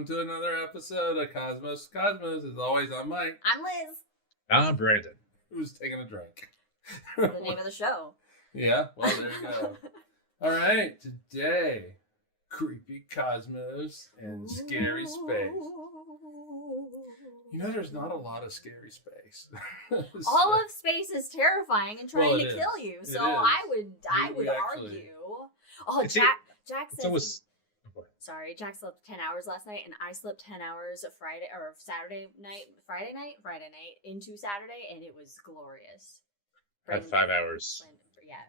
Welcome to another episode of Cosmos. Cosmos, as always, I'm Mike. I'm Liz. I'm Brandon. Who's taking a drink? The name of the show. Yeah, well, there you go. All right, today, creepy cosmos and scary space. You know, there's not a lot of scary space. All of space is terrifying and trying to kill you. It So is. I would actually- argue. Oh, Jack says. Sorry, Jack slept 10 hours last night, and I slept 10 hours Friday night into Saturday, and it was glorious. I had 5 hours.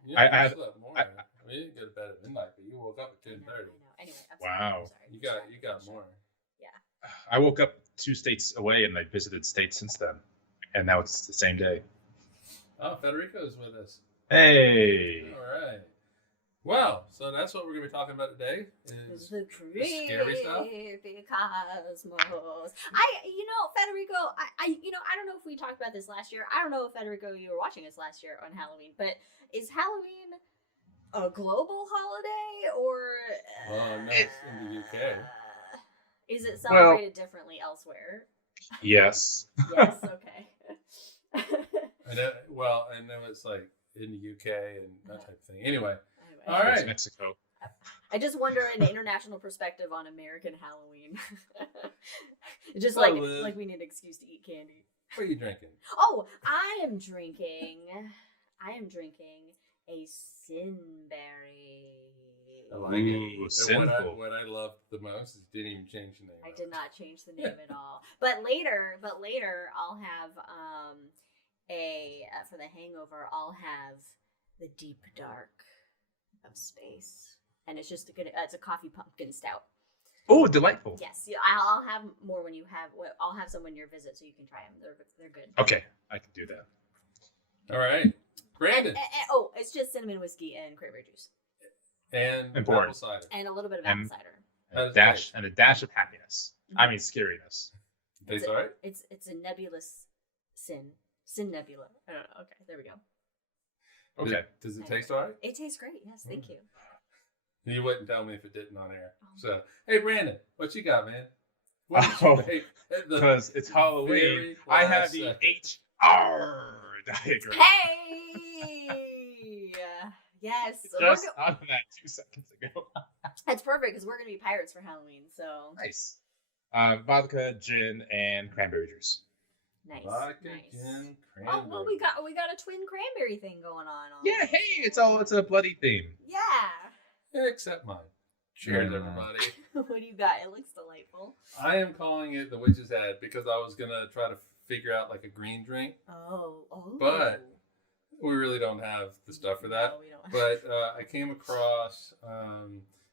Yeah, I slept more. I mean, you didn't go to bed at midnight, but you woke up at 10:30. I know. Anyway, I'm Wow. sorry. You got more. Yeah. I woke up 2 states away, and I visited states since then, and now it's the same day. Oh, Federico's with us. Hey. All right. Well, so that's what we're going to be talking about today. Is The scary stuff. creepy cosmos. Federico, I don't know if we talked about this last year. I don't know if Federico, you were watching us last year on Halloween, but is Halloween a global holiday or? No, it's in the UK. Is it celebrated differently elsewhere? Yes. Yes. Okay. I know it's like in the UK and that type of thing. Anyway. All It's right. Mexico. I just wonder an international perspective on American Halloween. Just like we need an excuse to eat candy. What are you drinking? Oh, I am drinking a sinberry. I like it. Ooh, And sinful. what I loved the most is didn't even change the name. I did not change the name at all. But later I'll have for the hangover I'll have the deep dark of space, and it's just it's a coffee pumpkin stout. Oh, delightful. Yes, yeah, I'll have more when you have. I'll have some when you visit, so you can try them. They're good. Okay, I can do that. All right, Brandon. It's just cinnamon whiskey and cranberry juice And Important. apple cider. and a little bit of apple cider. How And does it a dash of happiness. I mean, scariness. Tastes all right? It's a nebulous sin nebula. I don't know. Okay, there we go. Okay. Does it taste all right? It tastes great. Yes, thank you. You wouldn't tell me if it didn't on air. So, hey, Brandon, what you got, man? Because it's Halloween, very I have last the second. HR diagram. Hey! Yes. Just on that 2 seconds ago. That's perfect because we're going to be pirates for Halloween. So Nice. Vodka, gin, and cranberry juice. nice. Vodka, nice. gin, Oh cranberry. well, we got a twin cranberry thing going on. Yeah, hey, it's a bloody theme. Yeah. Yeah, except mine. Cheers, everybody. What do you got? It looks delightful. I am calling it the Witch's Head because I was going to try to figure out like a green drink. Oh. But we really don't have the stuff for that. No, we don't. But I came across,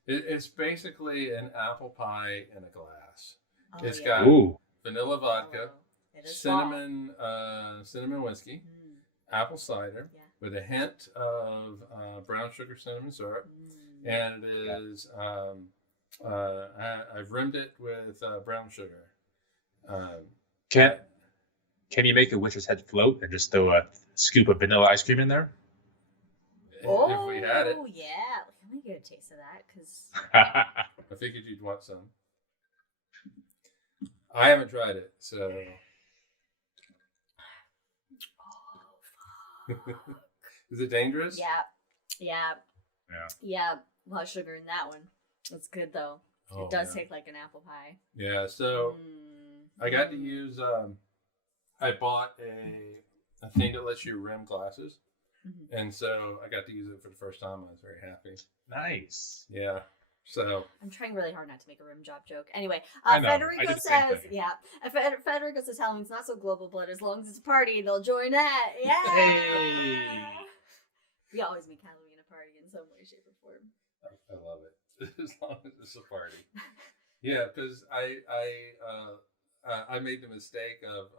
it's basically an apple pie in a glass. Oh, It's yeah. got Ooh. vanilla vodka, Oh, it is fall. cinnamon whiskey, Mm, apple cider, yeah. with a hint of brown sugar cinnamon syrup. Mm. And it is, I've rimmed it with brown sugar. Can you make a witch's head float and just throw a scoop of vanilla ice cream in there? If we had it. Oh yeah. Let me get a taste of that because I figured you'd want some. I haven't tried it, so. Is it dangerous? Yeah. A lot of sugar in that one. That's good though. Oh, It does yeah. taste like an apple pie. Yeah, so Mm. I got to use, I bought a thing that lets you rim glasses. Mhm. And so I got to use it for the first time. I was very happy. Nice. Yeah. So, I'm trying really hard not to make a rim job joke. Anyway, I know. I Federico did the same says, thing. Federico says Halloween's not so global, but as long as it's a party, they'll join that. Yeah. Hey. We always make Halloween a party in some way, shape, or form. I love it. As long as it's a party. Yeah, because I made the mistake of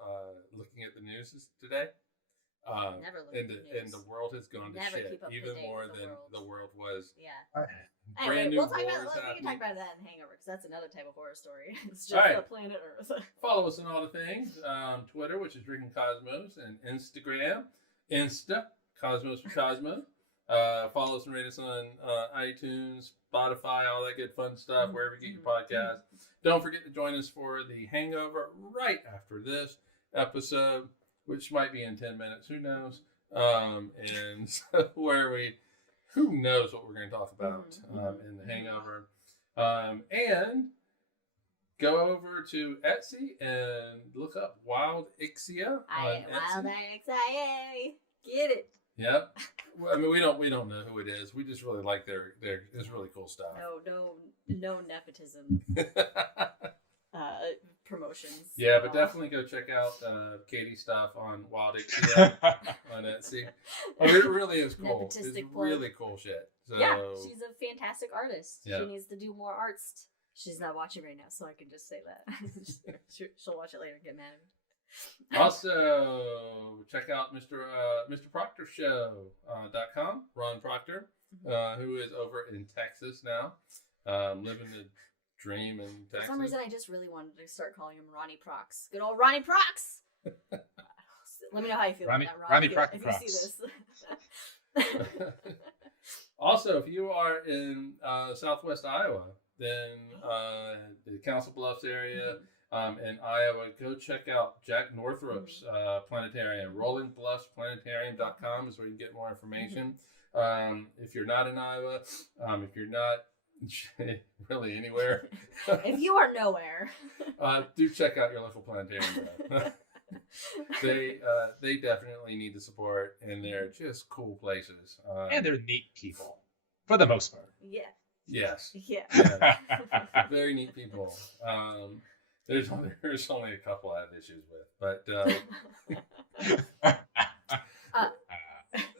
looking at the news today. Never look and at the and news. the world has gone to Never shit keep up to even date more with the than world. the world was. Yeah. Brand Anyway, new we'll talk wars about we can happening. talk about that in Hangover because that's another type of horror story. It's just All right. the planet Earth. Follow us on all the things. Twitter, which is Drinking Cosmos, and Instagram, Cosmos for Cosmo. Follow us and rate us on iTunes, Spotify, all that good fun stuff, wherever you get your podcast. Don't forget to join us for the hangover right after this episode, which might be in 10 minutes. Who knows? And so who knows what we're going to talk about in the hangover. And go over to Etsy and look up Wildixia on Etsy. Wildixia. Get it. Yep. I mean, we don't know who it is. We just really like their it's really cool stuff. No nepotism. Promotions. Yeah, but definitely go check out Katie's stuff on Wildixia on Etsy. Oh, it really is cool. It's really cool shit. So, yeah, she's a fantastic artist. Yeah. She needs to do more arts. She's not watching right now, so I can just say that. She'll watch it later and get mad at me. Also, check out Mr. Proctor Show.com, Ron Proctor, who is over in Texas now, living the dream in Texas. For some reason, I just really wanted to start calling him Ronnie Prox. Good old Ronnie Prox! Let me know how you feel about that, Ron. Ronnie if you see this. Also, if you are in southwest Iowa, then the Council Bluffs area, in Iowa, go check out Jack Northrup's Planetarium. RollingBluffsPlanetarium.com is where you can get more information. If you're not in Iowa, if you're not really anywhere. If you are nowhere. Do check out your local planetarium. They definitely need the support, and they're just cool places. And they're neat people, for the most part. Yeah. Yes. Yeah. Very neat people. There's only a couple I have issues with, but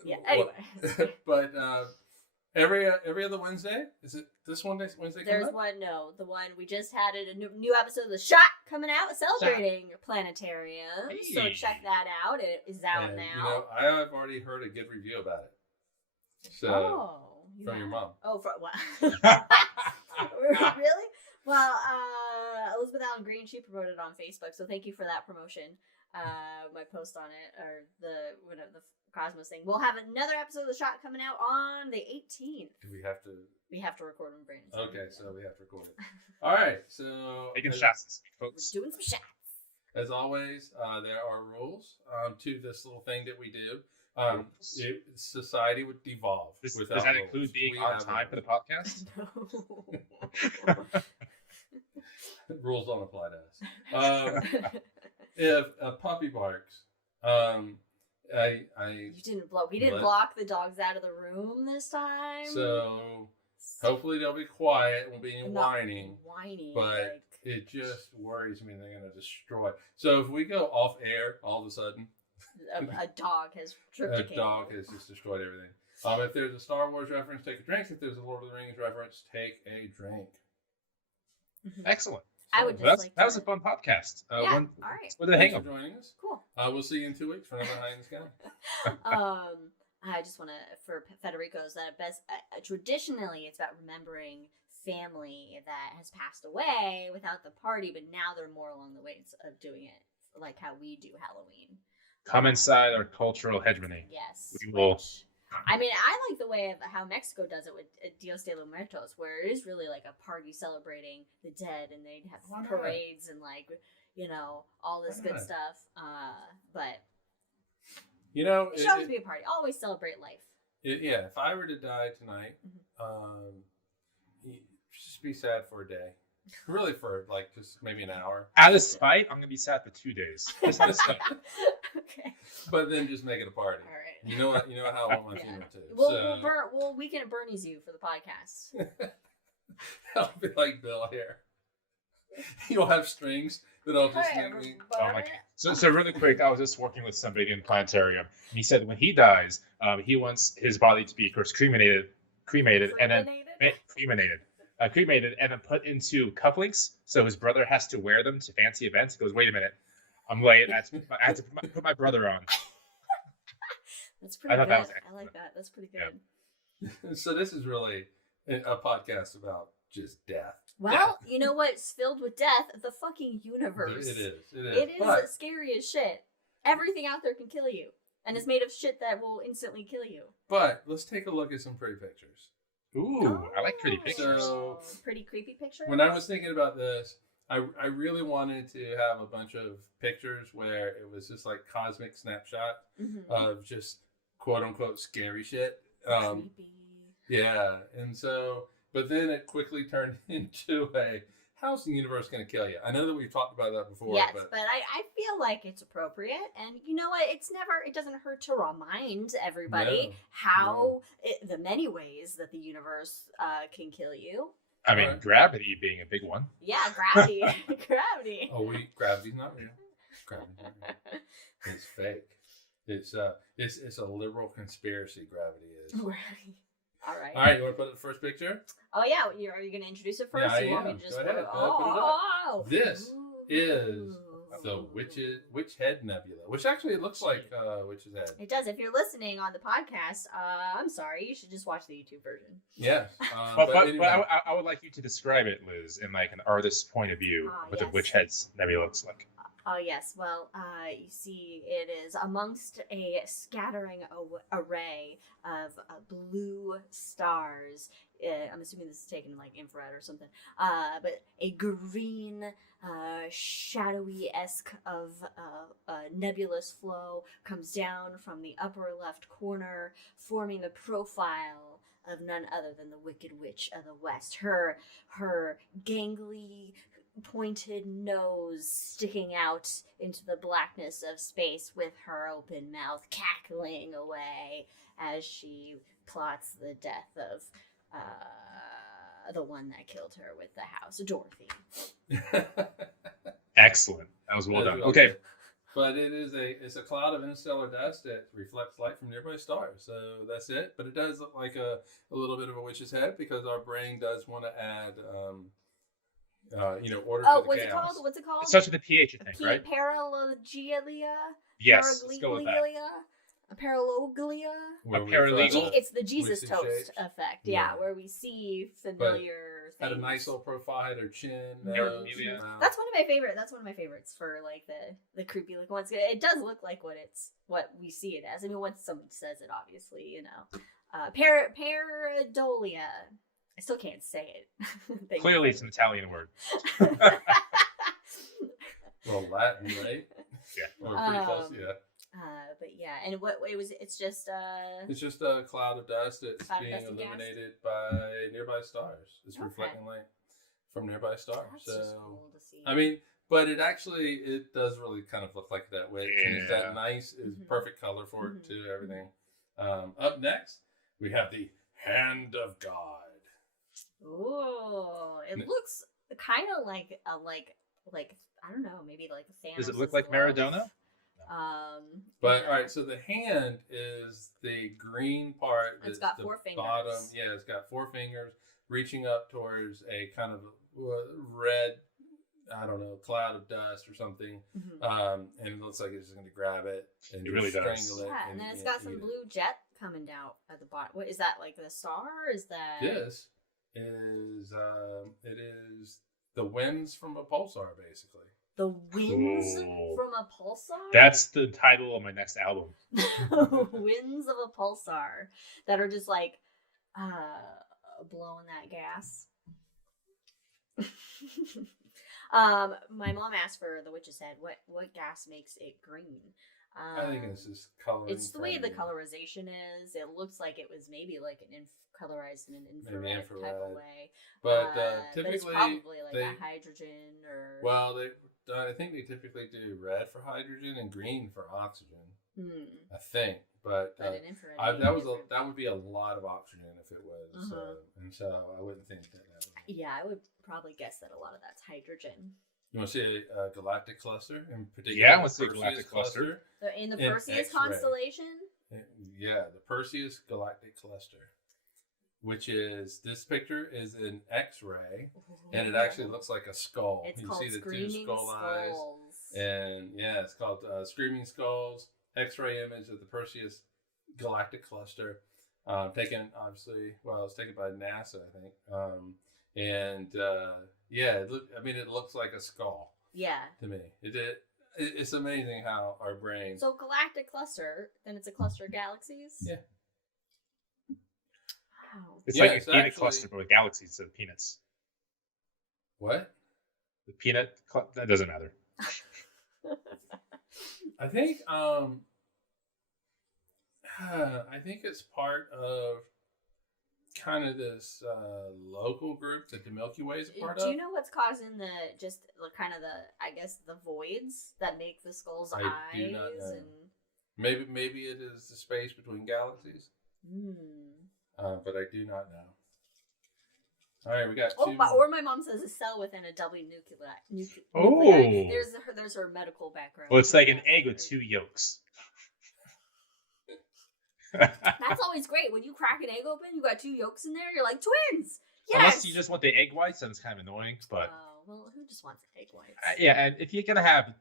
yeah. Anyway, but every other Wednesday, is it this Wednesday? There's the one we just had a new episode of The Shot coming out, celebrating Planetarium. Hey. So check that out. It is out now. You know, I have already heard a good review about it. So from your mom. Oh, from what? Really? Well, Elizabeth Allen Green, she promoted it on Facebook, so thank you for that promotion. My post on it, or the Cosmos thing. We'll have another episode of The Shot coming out on the 18th. Do we have to? We have to record when Brandon's Okay, so we have to record it. All right, so taking shots this week, folks. We're doing some shots. As always, there are rules to this little thing that we do. Society would devolve. Does without that rules. include being We on have time for the podcast? No. Rules don't apply to us. If a puppy barks, You didn't block. We didn't block the dogs out of the room this time. So hopefully they'll be quiet. Won't be any whining. But it just worries me they're gonna destroy. So if we go off air, all of a sudden, a dog has tripped a cable. dog has just destroyed everything. If there's a Star Wars reference, take a drink. If there's a Lord of the Rings reference, take a drink. Excellent. I would that was a fun podcast. All right. Thanks for joining us. Cool. We'll see you in 2 weeks for another High in the Sky. I just want to, for Federico's, that traditionally it's about remembering family that has passed away without the party, but now they're more along the ways of doing it, like how we do Halloween. Come inside our cultural hegemony. Yes. We will. I mean, I like the way of how Mexico does it with Dios de los Muertos, where it is really like a party celebrating the dead, and they have parades and all this good stuff. But it should always be a party. Always celebrate life. If I were to die tonight, just be sad for a day. Really, for just maybe an hour. Out of spite, I'm gonna be sad for 2 days. Just out of spite. Okay. But then just make it a party. All right. You know what? You know how I want my funeral too. We'll weekend at Bernie's you for the podcast. I'll be like Bill here. You'll have strings that I'll just sing. Oh my God. So really quick, I was just working with somebody in Planetarium, and he said when he dies, he wants his body to be first cremated, and then cremated, and then put into cufflinks, so his brother has to wear them to fancy events. He goes, wait a minute, I'm late. I have to put my brother on. That's pretty good. I like that. That's pretty good. Yeah. So this is really a podcast about just death. Well, you know what's filled with death? The fucking universe. It is. It is scary as shit. Everything out there can kill you. And it's made of shit that will instantly kill you. But let's take a look at some pretty pictures. Ooh, I like pretty pictures. So, pretty creepy pictures. When I was thinking about this, I really wanted to have a bunch of pictures where it was just like cosmic snapshot of just quote unquote scary shit. Creepy. Yeah, and so, but then it quickly turned into a how's the universe going to kill you? I know that we've talked about that before. Yes, but I feel like it's appropriate, and you know what? It doesn't hurt to remind everybody the many ways that the universe can kill you. I mean, gravity being a big one. Yeah, gravity. Gravity. Oh, gravity's not real. Gravity's not real. It's fake. It's a liberal conspiracy. Gravity is. All right. All right. You want to put up the first picture? Oh yeah. Are you going to introduce it first? Yeah, You want me to just Go put ahead. it? Put it up. Oh. This is the Witch Head Nebula, which actually it looks like Witch's Head. It does. If you're listening on the podcast, I'm sorry. You should just watch the YouTube version. Yes. But anyway. I would like you to describe it, Liz, in like an artist's point of view, what the Witch Head's Nebula looks like. Oh, yes. Well, you see, it is amongst a scattering array of blue stars. I'm assuming this is taken like infrared or something. But a green, shadowy-esque of nebulous flow comes down from the upper left corner, forming the profile of none other than the Wicked Witch of the West. Her gangly, pointed nose sticking out into the blackness of space with her open mouth cackling away as she plots the death of the one that killed her with the house, Dorothy. Excellent. That was well done. Okay. But it's a cloud of interstellar dust that reflects light from nearby stars. So that's it. But it does look like a little bit of a witch's head because our brain does want to add order to the chaos. What's it called? It starts with a PH, I think, right? Paraloglia? Yes, let's go with that. A paraloglia? A paralegal? It's the Jesus toast effect, where we see familiar things. Had a nice little profile, had her chin. That's one of my favorites. That's one of my favorites for like the creepy looking ones. It does look like what we see it as. I mean, once someone says it, obviously, you know. Pareidolia. I still can't say it. Clearly, it's an Italian word. Well, Latin, right? Yeah. Or pretty close, yeah. But yeah, and it's just it's just a cloud of dust that's being illuminated by nearby stars. It's reflecting light from nearby stars. That's so just cool to see. I mean, but it does really kind of look like that witch, and it's that nice, it's perfect color for it too. Everything. Up next, we have the Hand of God. Ooh, it looks kind of like I don't know, maybe like Thanos. Does it look like Maradona? But all right, so the hand is the green part. It's got 4 fingers. Bottom, yeah, it's got 4 fingers reaching up towards a kind of red, I don't know, cloud of dust or something. And it looks like it's just going to grab it and it really strangle does. it. Yeah, and then it's got some blue jet coming out at the bottom. What is that? Like the star? Is that? This is it is the winds from a pulsar, basically. The winds from a pulsar? That's the title of my next album. Winds of a pulsar that are just like blowing that gas. My mom asked for the witch's head. What gas makes it green? I think it's just coloring. It's the way the colorization is. It looks like it was maybe like colorized in an infrared type of way. But typically, but it's probably like a hydrogen or. Well, I think they typically do red for hydrogen and green for oxygen. I think, but an infrared that would be a lot of oxygen if it was, and so I wouldn't think that would be. Yeah, I would probably guess that a lot of that's hydrogen. You want to see a galactic cluster in particular? Yeah, I want to see a galactic cluster. In the Perseus constellation? Yeah, the Perseus galactic cluster, which is, this picture is an X-ray, and it actually looks like a skull. It's you called see the Screaming 2 skull eyes, Skulls. and yeah, it's called Screaming Skulls. X-ray image of the Perseus galactic cluster, taken obviously. Well, it's taken by NASA, I think. Yeah, it looks like a skull. Yeah. To me, It's amazing how our brain. So galactic cluster, then it's a cluster of galaxies. Yeah. Wow. It's Yeah, like a it's peanut actually- cluster, but with galaxies instead of peanuts. What? The that doesn't matter. I think it's part of kind of this local group that the Milky Way is a part Do of. you know what's causing the voids that make the skull's I eyes? do not know. And Maybe it is the space between galaxies, but I do not know. All right, we got two. Or my mom says a cell within a double nuclei. Oh. There's her medical background. Well, it's like an egg with 2 yolks. That's always great. When you crack an egg open, you got 2 yolks in there. You're like twins. Yes. Unless you just want the egg whites, then it's kind of annoying. But well, who just wants egg whites? yeah, and if you're gonna have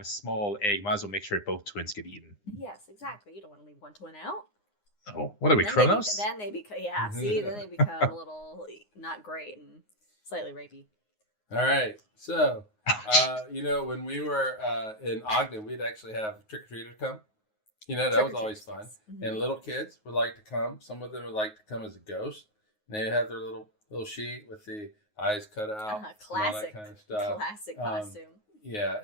a small egg, might as well make sure both twins get eaten. Yes, exactly. You don't want to leave one twin out. Oh, what are we, Kronos? Then they become then they become a little not great and slightly rapey. All right, so when we were in Ogden, we'd actually have trick or treaters come. That was always fun. Mm-hmm. And little kids would like to come. Some of them would like to come as a ghost. And they have their little sheet with the eyes cut out, and all that kind of stuff. Classic costume. Yeah,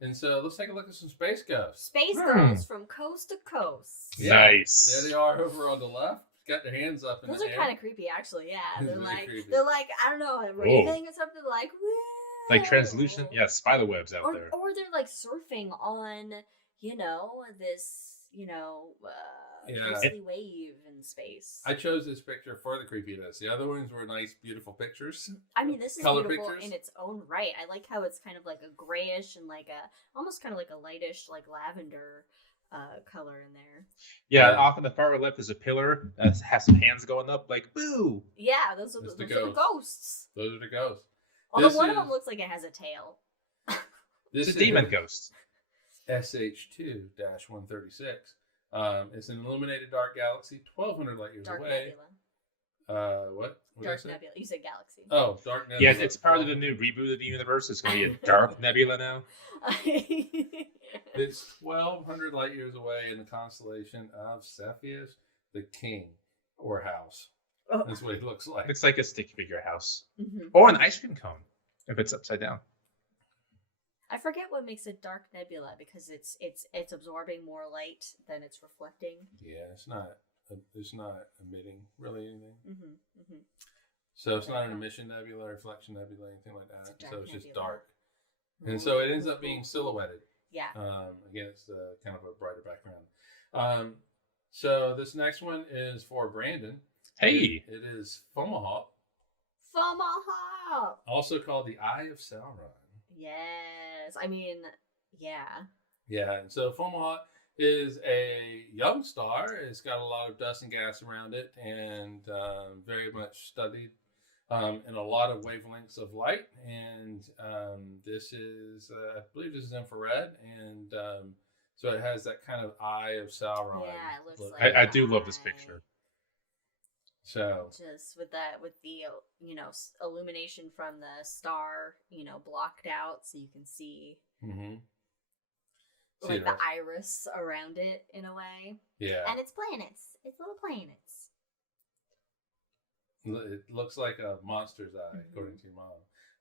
and so let's take a look at some space ghosts. Space ghosts from coast to coast. Yeah, Nice. There they are over on the left. Got their hands up in Those the are air. kind of creepy, actually. Yeah, They're they're really like creepy. I don't know, raving or something. Like woo. Like translucent, yeah, spider webs out there. Or they're like surfing on, this, ghostly wave in space. I chose this picture for the creepiness. The other ones were nice, beautiful pictures. I mean, this is Color beautiful pictures. in its own right. I like how it's kind of like a grayish and like almost kind of like a lightish, like lavender color in there. Yeah, off on the far left is a pillar that has some hands going up, like boo. Yeah, those are the ghosts. Those are the ghosts. Although one of them looks like it has a tail. This is a demon ghost. SH2-136. It's an illuminated dark galaxy, 1,200 light years Dark away. Nebula. What? Dark Nebula. You said galaxy. Oh, Dark Nebula. Yeah, it's part of the new reboot of the universe. It's going to be a dark nebula now. It's 1,200 light years away in the constellation of Cepheus, the king, or house. Oh. That's what it looks like. Looks like a stick figure house. Mm-hmm. Or an ice cream cone, if it's upside down. I forget what makes it dark nebula because it's absorbing more light than it's reflecting. Yeah, it's not emitting really anything. Mm-hmm, mm-hmm. So it's not an emission nebula, reflection nebula, anything like that. So it's just nebula. dark. And so it ends up being silhouetted. Yeah. Against kind of a brighter background. So this next one is for Brandon. Hey. It is Fomalhaut. Fomalhaut. Also called the Eye of Sauron. Yes. I mean, yeah. Yeah, and so Fomalhaut is a young star. It's got a lot of dust and gas around it and very much studied in a lot of wavelengths of light. And this is, I believe this is infrared. And so it has that kind of Eye of Sauron. Yeah, it looks like I do love this picture. So just with the illumination from the star, blocked out so you can see like the iris around it in a way. Yeah. And it's planets. It's little planets. It looks like a monster's eye, according to your mom.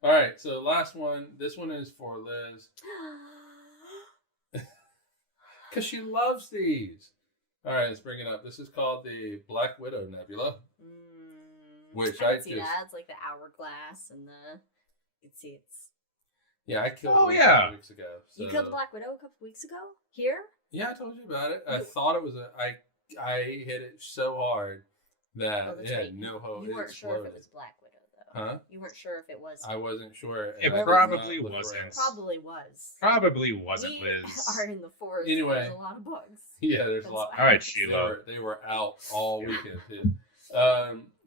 All right, so last one. This one is for Liz. Because she loves these. All right, let's bring it up. This is called the Black Widow Nebula. Which I see that. It's like the hourglass and you can see it's. Yeah, I killed it a couple weeks ago. So. You killed the Black Widow a couple weeks ago? Here? Yeah, I told you about it. I thought it was I hit it so hard that it had no hope. You weren't sure if it was Black Widow, though. Huh? You weren't sure if it was. I wasn't sure. It probably wasn't. Probably was. Probably wasn't, we Liz. are in the forest. Anyway. There's a lot of bugs. Yeah, there's a lot. All right, Sheila. They were out all weekend, too.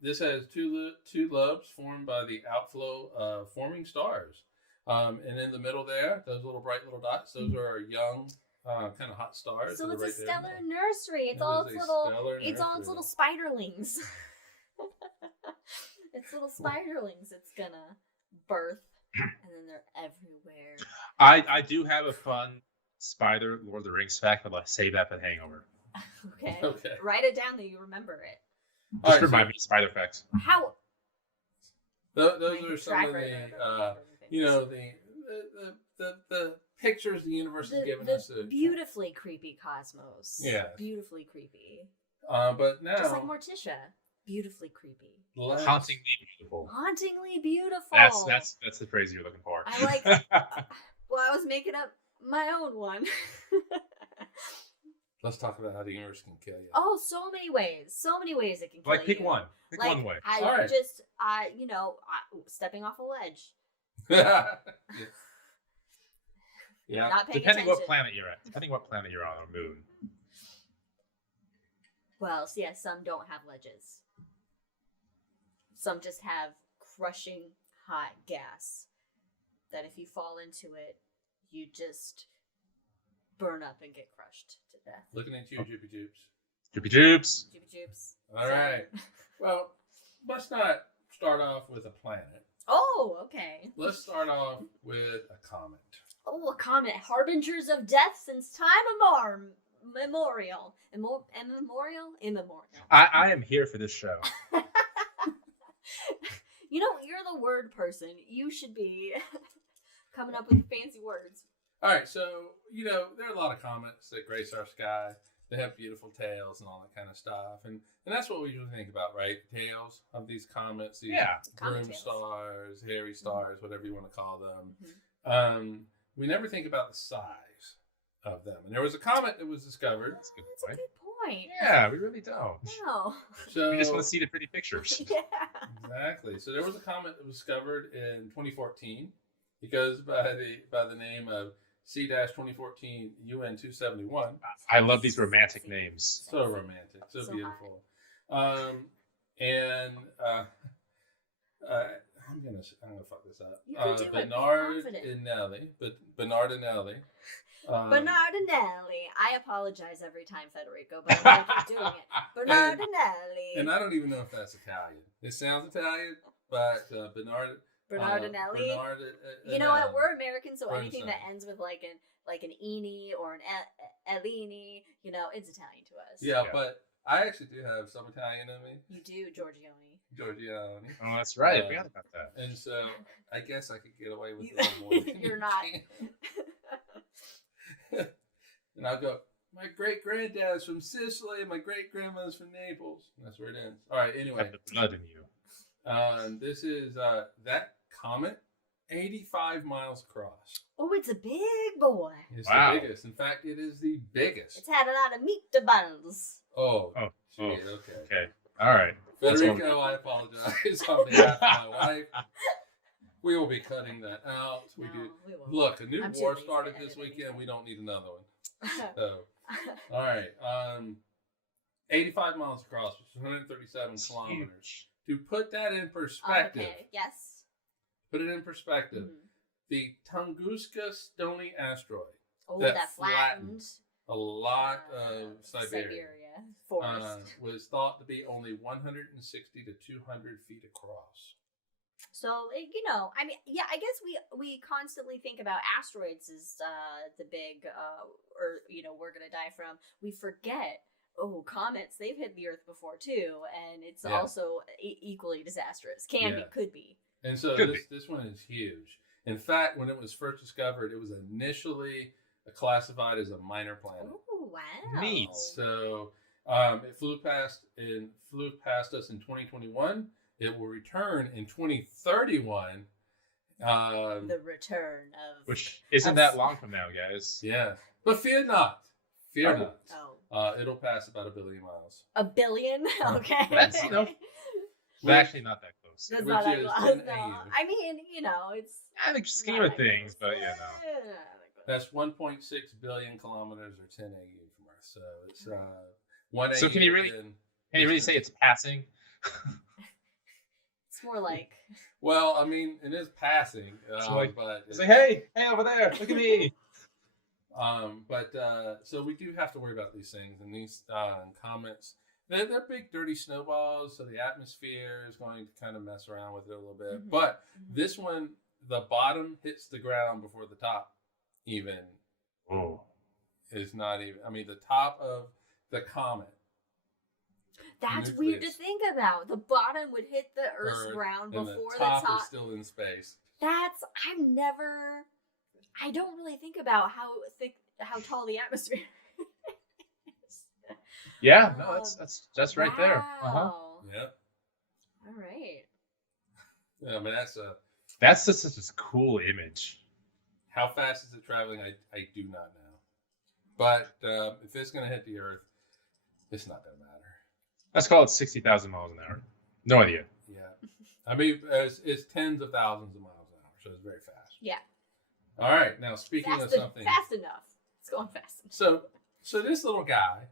This has two lobes formed by the outflow of forming stars. And in the middle there, those little bright little dots, those are young, kind of hot stars. So it's right a stellar nursery. It's all its little spiderlings. It's little spiderlings it's gonna birth. and then they're everywhere. I do have a fun spider Lord of the Rings fact, but I'll save that for the Hangover. Okay. Okay. Write it down that you remember it. Just remind me spider facts. How? Those My are some track of record the, of you know, the pictures the universe has given us. Beautifully creepy cosmos. Yeah. Beautifully creepy. But now, Just like Morticia. Beautifully creepy. Hauntingly beautiful. Hauntingly beautiful. That's the phrase you're looking for. I like. Well, I was making up my own one. Let's talk about how the universe can kill you. Oh, so many ways. So many ways it can kill Like pick you. one. Pick one way. I All right. just, you know, stepping off a ledge. Yeah. Not paying Depending what attention. planet you're at. Depending what planet you're on, or moon. Well, so yeah, some don't have ledges. Some just have crushing hot gas that if you fall into it, you just burn up and get crushed to death. Looking at you, Joopy Joops. Joopy Joops. Joopy joops. All right. Well, let's not start off with a planet. Oh, okay. Let's start off with a comet. Oh, a comet. Harbingers of death since time immemorial. Immemorial? I am here for this show. You know, you're the word person. You should be coming up with fancy words. All right, so, you know, there are a lot of comets that grace our sky. They have beautiful tails and all that kind of stuff. And that's what we usually think about, right? Tails of these comets, these Comet broom tails. stars, hairy stars, whatever you want to call them. Mm-hmm. We never think about the size of them. And there was a comet that was discovered. That's a good That's a point. good point. Yeah, we really don't. No. So We just want to see the pretty pictures. Yeah. exactly. So there was a comet that was discovered in 2014. It goes by the name of C-2014 UN 271. I love these romantic names. So romantic, so So beautiful. I'm gonna fuck this up. You can do it. Be Bernardinelli. Bernardinelli. I apologize every time, Federico, but I'm gonna keep doing it. Bernardinelli. And I don't even know if that's Italian. It sounds Italian, but Bernardinelli. Bernard. You know what? We're American, so Bernstein. anything that ends with like an "ini" or an "elini," you know, it's Italian to us. Yeah, but I actually do have some Italian in me. You do, Giorgione. Giorgione. Oh, that's right. I forgot about that. And so I guess I could get away with a little more. Than You're you not. can. And I'll go, my great granddad's from Sicily, my great grandmother's from Naples. And that's where it ends. All right, anyway. Have the blood in you. This is that comet, 85 miles across. Oh, it's a big boy. It's Wow. the biggest. In fact, it is the biggest. It's had a lot of meatballs. Oh, Oh, okay. okay. All right. Federico, I apologize on behalf of my wife. We will be cutting that out. No, we won't. Look, a new I'm too war lazy started to this edit anything. weekend. We don't need another one. So, all right. 85 miles across, which is 137 kilometers. Huge. To put that in perspective, Okay, yes. put it in perspective, Mhm. the Tunguska stony asteroid, Oh, that that flattened. a lot of Siberia, forest. was thought to be only 160 to 200 feet across. So, you know, I mean, yeah, I guess we constantly think about asteroids as the big, or, you know, we're going to die from. We forget, comets, they've hit the Earth before, too, and it's also equally disastrous. Could be. And so Could this one is huge. In fact, when it was first discovered, it was initially classified as a minor planet. Oh, wow. Neat. So it flew past us in 2021. It will return in 2031. The return of... Which isn't that long from now, guys. Yeah. But fear not. Fear not. Oh. It'll pass about 1 billion miles. 1 billion? Okay. That's, you know, We're actually not that close. That's Which not that is close, 10 no. AU. I mean, you know, it's... I think scheme of things, but yeah, no. That's 1.6 billion kilometers or 10 AU from Earth. So it's 1 So AU. can you really say it's passing? It's more like... Well, I mean, it is passing, but It's like, hey over there, look at me. So we do have to worry about these things, and these comets. They're big, dirty snowballs, so the atmosphere is going to kind of mess around with it a little bit. Mhm. But this one, the bottom hits the ground before the top even is not even. I mean, the top of the comet. That's weird to think about. The bottom would hit the Earth's ground before the top is still in space. I don't really think about how tall the atmosphere is. Yeah, no, that's right there. Yep. All right. Yeah, I mean that's just such a cool image. How fast is it traveling? I do not know. But if it's going to hit the Earth, it's not going to matter. Let's call it 60,000 miles an hour. No idea. Yeah. I mean, it's tens of thousands of miles an hour, so it's very fast. Yeah. All right. Now, speaking of something. Fast enough. It's going fast enough. So this little guy.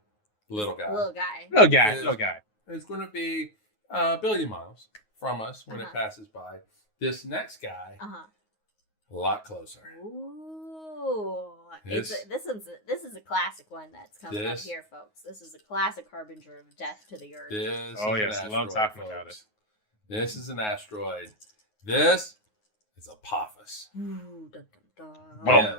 Is going to be a billion miles from us when it passes by. This next guy, a lot closer. Ooh. This is a classic one that's coming up here, folks. This is a classic harbinger of death to the Earth. I love talking about it. This is an asteroid. This is Apophis. Ooh, dun, dun, dun.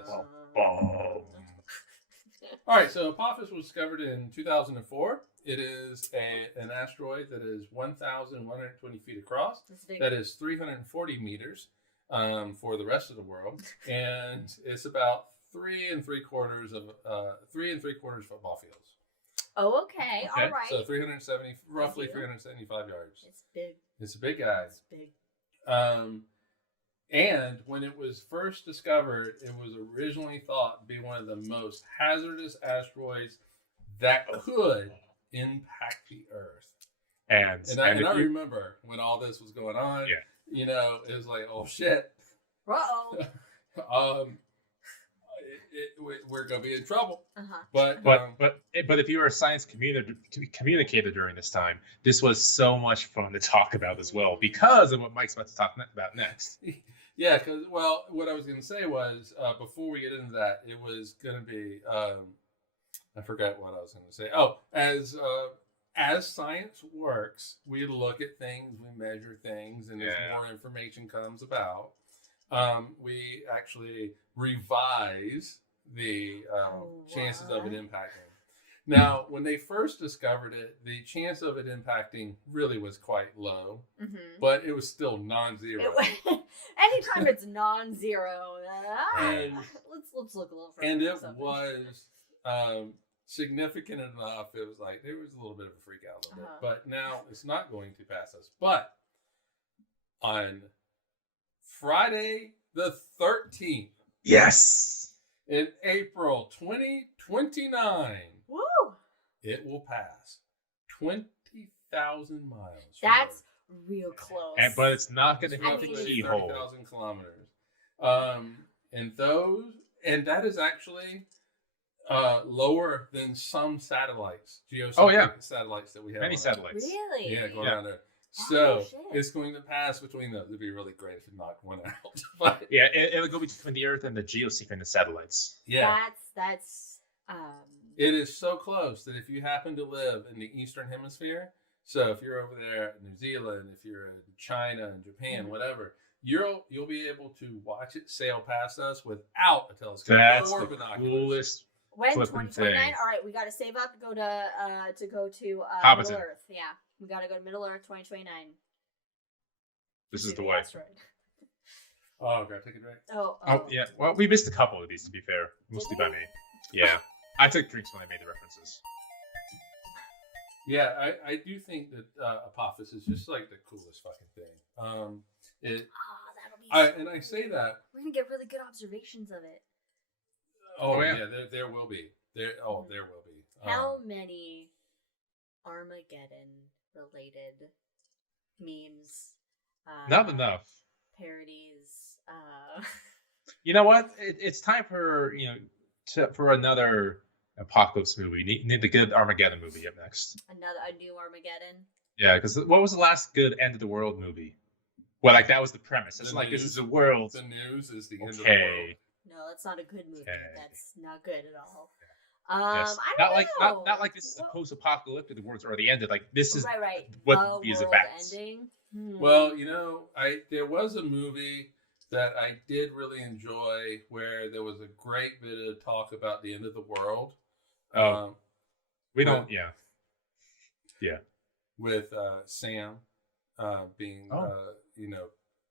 All right, so Apophis was discovered in 2004. It is an asteroid that is 1,120 feet across. That is 340 meters for the rest of the world, and it's about 3 3/4 football fields. Oh, okay. All right. So 375 yards. It's big. It's a big guy. It's big. And when it was first discovered, it was originally thought to be one of the most hazardous asteroids that could impact the Earth. And I remember when all this was going on. Yeah. You know, it was like, oh shit. We're gonna be in trouble. But if you were a science communicator during this time, this was so much fun to talk about as well because of what Mike's about to talk about next. Yeah, because what I was gonna say was before we get into that, it was gonna be I forgot what I was gonna say. Oh, as science works, we look at things, we measure things, and as more information comes about, we actually revise the chances of it impacting. Now, when they first discovered it, the chance of it impacting really was quite low, but it was still non-zero. Anytime it's non-zero, let's look a little further. And it was significant enough. It was like there was a little bit of a freak out a little bit, but now it's not going to pass us. But on Friday the 13th, yes, in April 2029, woo, it will pass 20,000 miles. That's real close. But it's not going to hit the keyhole. 30,000 kilometers. And that is actually lower than some satellites, geocentric satellites that we have. Many satellites. Really? Yeah, going around there. So it's going to pass between those. It'd be really great if it knocked one out. But it'll go between the Earth and the geosynchronous satellites. Yeah, that's. It is so close that if you happen to live in the Eastern Hemisphere, so if you're over there in New Zealand, if you're in China and Japan, whatever, you'll be able to watch it sail past us without a telescope. That's or the binoculars. coolest. When 2029? All right, we got to save up. Go to Middle Earth. Yeah, we got to go to Middle Earth 2029. This is the way. Oh, gotta take a drink. Oh, yeah. Well, we missed a couple of these, to be fair, mostly by me. Yeah, I took drinks when I made the references. Yeah, I do think that Apophis is just like the coolest fucking thing. That'll be. And I say that we're gonna get really good observations of it. Oh yeah, there will be. There will be. How many Armageddon related memes? Not enough. Parodies. You know what? It's time for for another apocalypse movie. We need the good Armageddon movie up next. A new Armageddon. Yeah, because what was the last good end of the world movie? Well, like that was the premise. It's like this is the world. The news is the end of the world. No, that's not a good movie. Okay. That's not good at all. Yes. I don't know. Not like this is the post-apocalyptic words or the end. Like this is right. what the movie is about. Ending. Well, there was a movie that I did really enjoy, where there was a great bit of talk about the end of the world. We don't. Yeah. With Sam being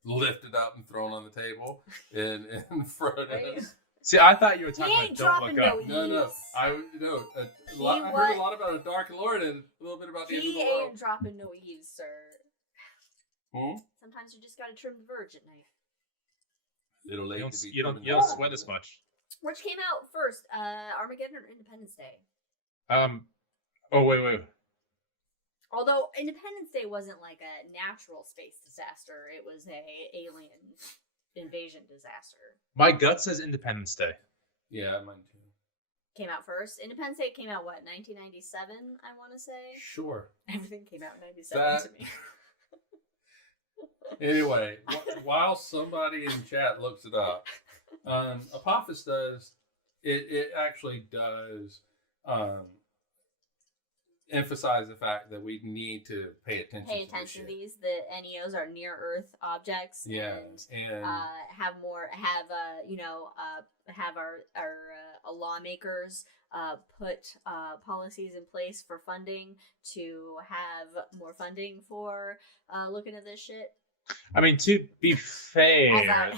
lifted up and thrown on the table in front of us. See, I thought you were talking ain't about Don't Look Up. No. I heard a lot about a Dark Lord and a little bit about the end of the world. He ain't dropping no eaves, sir. Sometimes you just gotta trim the verge at night. Little late you don't sweat as much. Which came out first, Armageddon or Independence Day? Oh, wait. Although Independence Day wasn't like a natural space disaster, it was a alien invasion disaster. My gut says Independence Day. Yeah, mine too. Came out first. Independence Day came out, 1997, I want to say? Sure. Everything came out in 97 to me. Anyway, while somebody in chat looks it up, Apophis does, it actually does emphasize the fact that we need to pay attention to these. The NEOs are near Earth objects. Yeah, and have our lawmakers put policies in place for funding to have more funding for looking at this shit. I mean, to be fair,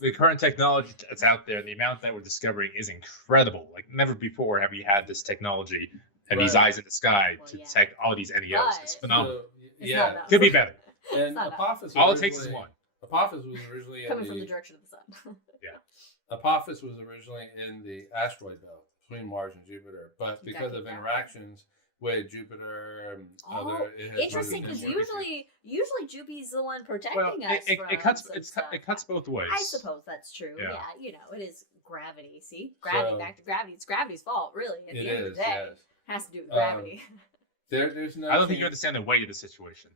the current technology that's out there, the amount that we're discovering is incredible. Like, never before have we had this technology and these eyes in the sky to detect all these NEOs. It's phenomenal. Could be better. And Apophis, all it takes is one. Apophis was originally coming from the direction of the sun. Apophis was originally in the asteroid belt between Mars and Jupiter, but because of interactions with Jupiter and other, interesting, because usually Jupiter's the one protecting us. It cuts both ways. I suppose that's true. Yeah, it is gravity. See, gravity. Back to gravity. It's gravity's fault, really. At the end of the day, it has to do with gravity. There's no. I don't think you understand the weight of the situation.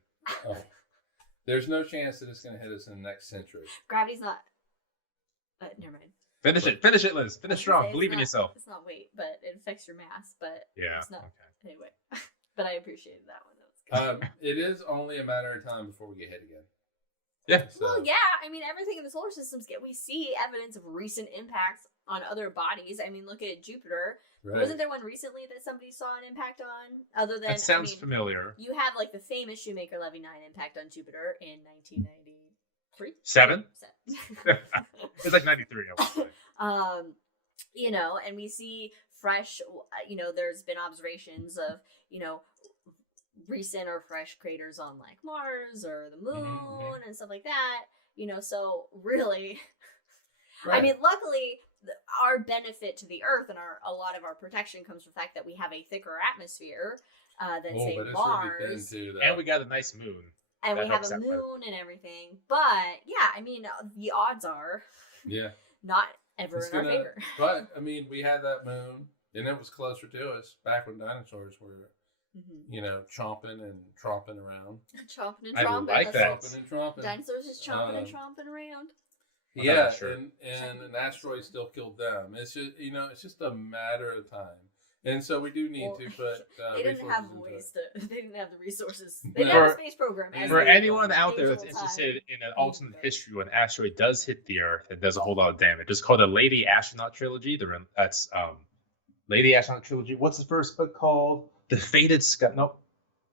There's no chance that it's going to hit us in the next century. Gravity's not. Never mind. Finish it, Liz. Finish strong. Believe in yourself. It's not weight, but it affects your mass. But it's not. Okay. Anyway, but I appreciated that one. That was good. It is only a matter of time before we get hit again. Yeah. So. Well, yeah. I mean, everything in the solar systems we see evidence of recent impacts on other bodies. I mean, look at Jupiter. Right. Wasn't there one recently that somebody saw an impact on? Other than that sounds familiar. You have like the famous Shoemaker-Levy 9 impact on Jupiter in 1993. 7. It's like 93. I would say. And we see fresh. There's been observations of recent or fresh craters on like Mars or the moon and stuff like that. So really, right. I mean, luckily. Our benefit to the Earth and a lot of our protection comes from the fact that we have a thicker atmosphere than say Mars, and we got a nice moon, and we have a moon and everything. But I mean, the odds are not ever in our favor. But I mean, we had that moon, and it was closer to us back when dinosaurs were, chomping and tromping around. Chomping and tromping. I like that. Chomping and tromping. Dinosaurs just chomping and tromping around. Yeah, and an asteroid still killed them. It's just it's just a matter of time, and so we do need to put. They didn't have They didn't have the resources. They didn't have a space program. For anyone out there that's interested in an alternate history, when an asteroid does hit the Earth, it does a whole lot of damage. It's called the Lady Astronaut Trilogy. That's Lady Astronaut Trilogy. What's the first book called? The Fated Sky. Nope.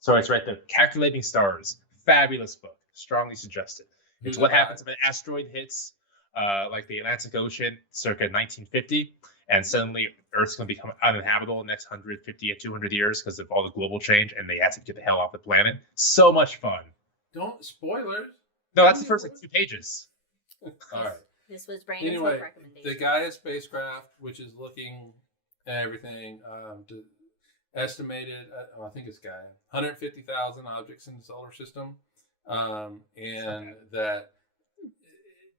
Sorry, it's right there. Calculating Stars. Fabulous book. Strongly suggested. It's what happens if an asteroid hits. Like the Atlantic Ocean circa 1950, and suddenly Earth's going to become uninhabitable in the next 150 and 200 years because of all the global change, and they have to get the hell off the planet. So much fun. Don't spoilers. No, that's the first 2 pages. All right. This was Brandon's book recommendation. The Gaia spacecraft, which is looking at everything, estimated, I think it's Gaia, 150,000 objects in the solar system, and that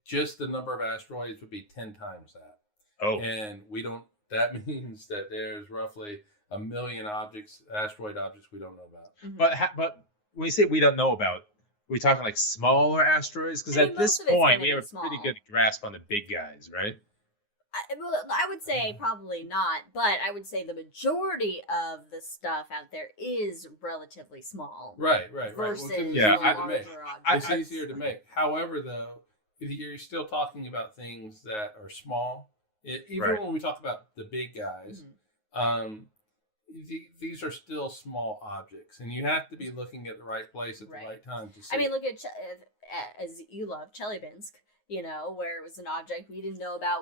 just the number of asteroids would be 10 times that. Oh. And that means that there's roughly 1 million asteroid objects we don't know about. Mm-hmm. But when you say we don't know about, we're talking like smaller asteroids? Because at this point, we have a pretty good grasp on the big guys, right? I would say probably not, but I would say the majority of the stuff out there is relatively small. Right. Versus it's easier to make. However, though, you're still talking about things that are small. Even Right. when we talk about the big guys, these are still small objects, and you have to be looking at the right place at the right time to see. I mean, look at as you love Chelyabinsk, you know, where it was an object we didn't know about.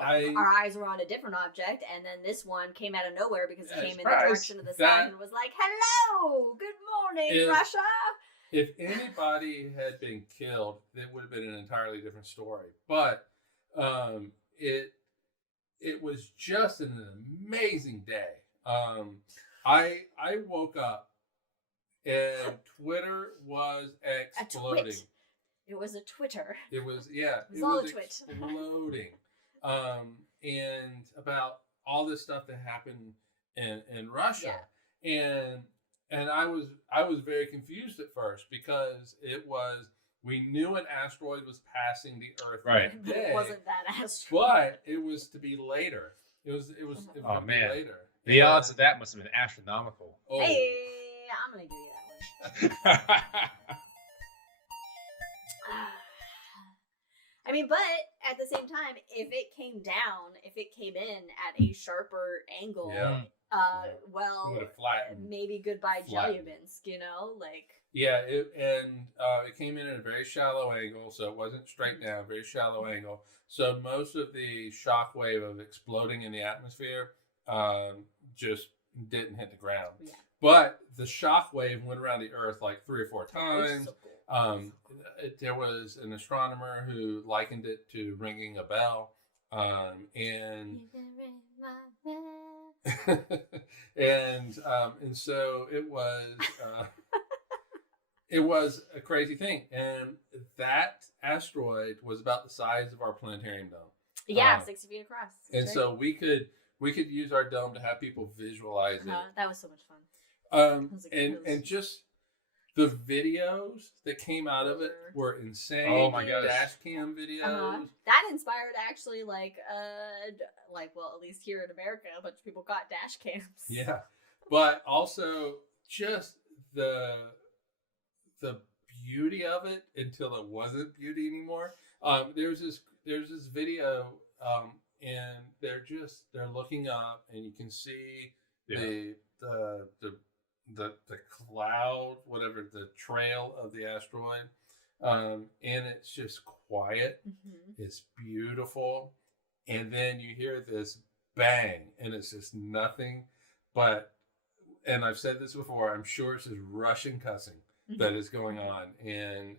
Our eyes were on a different object, and then this one came out of nowhere because it came in the direction of the sun and was like, "Hello, good morning, Russia." If anybody had been killed, it would have been an entirely different story. But it was just an amazing day. I woke up and Twitter was exploding. It was a Twitter. It was it all was a twit. Exploding. And about all this stuff that happened in Russia. Yeah. And I was very confused at first because we knew an asteroid was passing the Earth that day. It wasn't that asteroid. But it was to be later. It was oh man, later. The odds of that must have been astronomical. Oh. Hey, I'm gonna give you that one. I mean, but at the same time, if it came in at a sharper angle, well, maybe goodbye Chelyabinsk, you know, like. Yeah, it came in at a very shallow angle, so it wasn't straight down, very shallow angle. So most of the shock wave of exploding in the atmosphere just didn't hit the ground. Yeah. But the shock wave went around the Earth like 3 or 4 times. So cool. There was an astronomer who likened it to ringing a bell, and so it was. It was a crazy thing, and that asteroid was about the size of our planetarium dome. Yeah, 60 feet across. And so we could use our dome to have people visualize it. That was so much fun. And just the videos that came out of it were insane. Oh my gosh. Dash cam videos. That inspired actually well, at least here in America, a bunch of people got dash cams. Yeah, but also just the beauty of it until it wasn't beauty anymore. There's this video, and they're looking up, and you can see the cloud, whatever, the trail of the asteroid, and it's just quiet. Mm-hmm. It's beautiful, and then you hear this bang, and it's just nothing but. And I've said this before. I'm sure it's just Russian cussing that is going on, and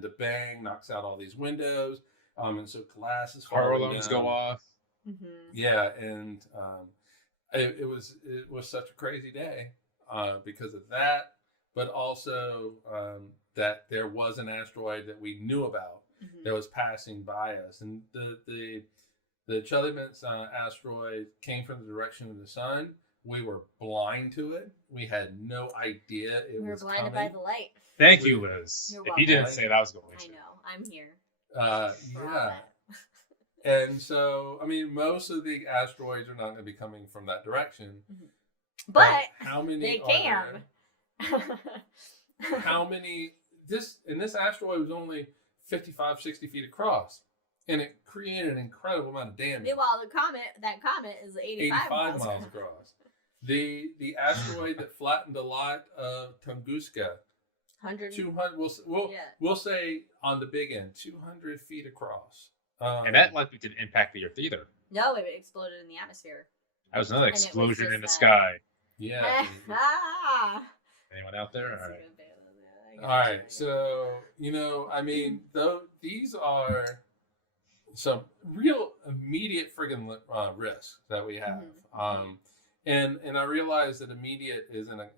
the bang knocks out all these windows, and so glass is falling down. Car alarms go off. Mm-hmm. Yeah, and it was such a crazy day because of that, but also that there was an asteroid that we knew about that was passing by us, and the Chelyabinsk asteroid came from the direction of the sun. We were blind to it. We had no idea it was coming. We were blinded by the light. Thank you, Liz. If you didn't say it, I was going to. I know. I'm here. Yeah. And so, I mean, most of the asteroids are not going to be coming from that direction. Mm-hmm. But how many they can. How many? This asteroid was only 55, 60 feet across. And it created an incredible amount of damage. Meanwhile, that comet is 85 miles across. The asteroid that flattened a lot of Tunguska, 200. We'll say on the big end, 200 feet across. And that likely didn't impact the Earth either. No, it exploded in the atmosphere. That was another explosion in the sky. Yeah. Anyone out there? All right. So I mean, these are some real immediate friggin' risks that we have. And I realize that immediate is in a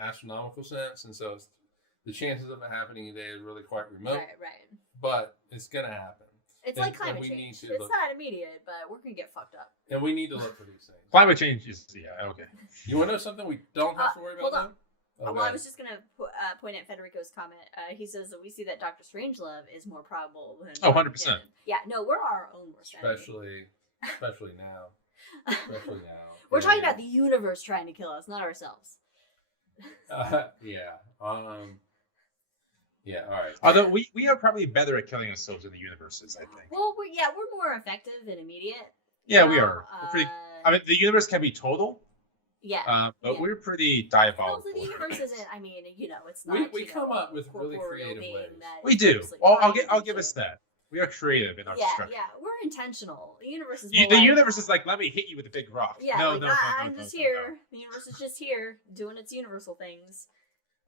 astronomical sense, and so the chances of it happening today is really quite remote. Right. But it's gonna happen. It's like climate change. It's not immediate, but we're gonna get fucked up. And we need to look for these things. Climate change is okay. You want to know something we don't have to worry about? Hold on. Okay. Well, I was just gonna point at Federico's comment. He says that we see that Dr. Strangelove is more probable than 100%. Yeah, no, we're our own worst enemy. Especially now. We're talking about the universe trying to kill us, not ourselves. Yeah. Yeah, all right. Although we are probably better at killing ourselves in the universes, I think. Well, we're more effective and immediate. Yeah, we are. We're pretty. I mean, the universe can be total. Yeah. But we're pretty And diabolical. also, the universe isn't. I mean, it's not. We come up with really creative ways. We do. Well, I'll give us that. We are creative in our structure. Yeah, we're intentional. The universe is. The universe is like, let me hit you with a big rock. Yeah, no, like, no, I'm just here. The universe is just here, doing its universal things.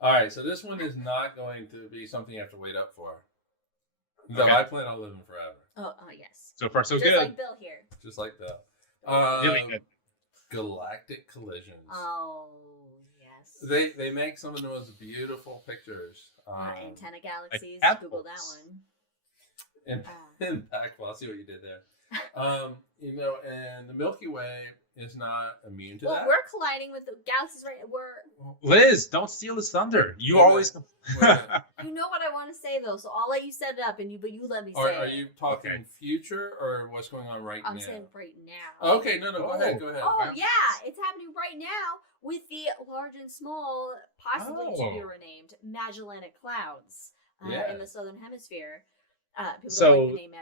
All right, so this one is not going to be something you have to wait up for. Though Okay. I plan on living forever. Oh, yes. So far, so just good. Just like Bill here. Just like Bill. Doing good. Galactic collisions. Oh, yes. They make some of the most beautiful pictures. Antenna galaxies. like Google that one. Impactful. I'll see what you did there. And the Milky Way is not immune to that. We're colliding with the galaxies, right? Liz, don't steal his thunder. You always. You know what I want to say though, so I'll let you set it up, but you let me say. Are you talking future or what's going on right now? I'm saying right now. Okay, no, go ahead. Oh yeah, it's happening right now with the large and small, possibly to be renamed Magellanic Clouds in the southern hemisphere. People don't like the name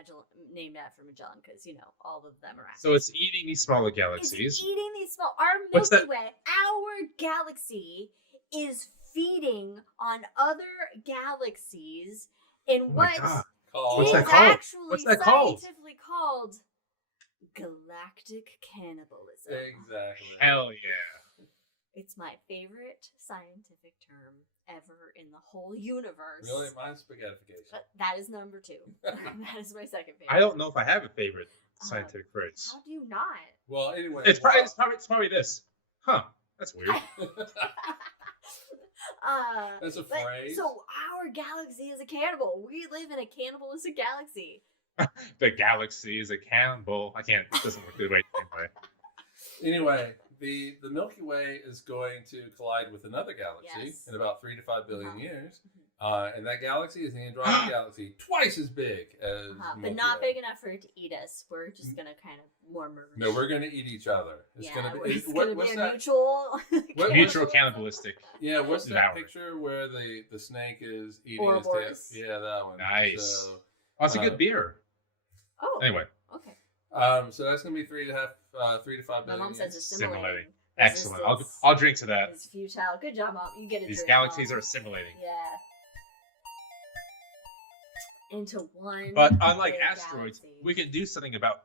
named after Magellan because all of them are. So it's eating these smaller galaxies. It's eating these small. Our Milky Way, our galaxy, is feeding on other galaxies in what's actually scientifically called galactic cannibalism. Exactly. Hell yeah. It's my favorite scientific term ever in the whole universe. Really? Mine's spaghettification. But that is number 2. That is my second favorite. I don't know if I have a favorite scientific phrase. How do you not? Well, anyway. It's probably this. Huh. That's weird. That's a phrase. So our galaxy is a cannibal. We live in a cannibalistic galaxy. The galaxy is a cannibal. I can't. It doesn't work the way Anyway, the Milky Way is going to collide with another galaxy in about 3 to 5 billion years. And that galaxy is the Andromeda Galaxy, twice as big as but not big enough for it to eat us. We're just gonna kind of more merge. No, we're gonna eat each other. It's gonna be what's that? Mutual. Mutual cannibalistic. Yeah, what's that picture where the snake is eating his tail? Yeah, that one. Nice. So, that's a good beer. Oh. Anyway. Okay. So that's gonna be 3 to 5 billion. My mom says assimilating. Excellent. I'll drink to that. It's futile. Good job, Mom. You get it. These galaxies are assimilating. Yeah. Into one. But unlike asteroids, we can do something about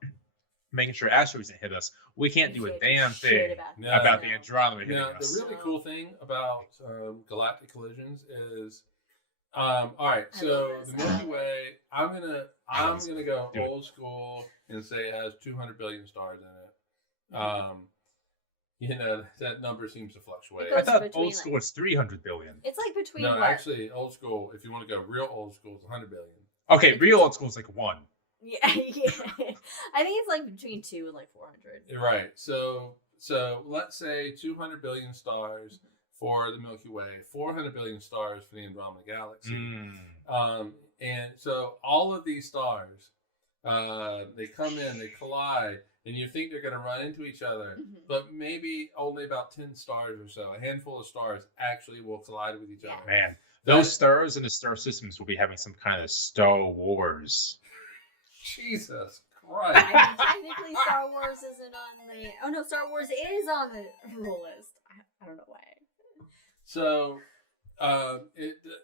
making sure asteroids don't hit us. We can't do a damn thing about the Andromeda hitting us. The really cool thing about galactic collisions is, all right. So the Milky Way, I'm gonna go old school and say it has 200 billion stars in it. That number seems to fluctuate. I thought old school was 300 billion. It's like between actually, old school. If you want to go real old school, is 100 billion. Okay, real old school is like 1. Yeah. I think it's like between 2 and like 400. Right. So let's say 200 billion stars for the Milky Way, 400 billion stars for the Andromeda Galaxy. And so all of these stars, they come in, they collide, and you think they're going to run into each other, but maybe only about 10 stars or so, a handful of stars actually will collide with each other. Man, those stars in the star systems will be having some kind of Star Wars. Jesus Christ. Technically, Star Wars isn't on the... Oh, no, Star Wars is on the rule list. I don't know why. So,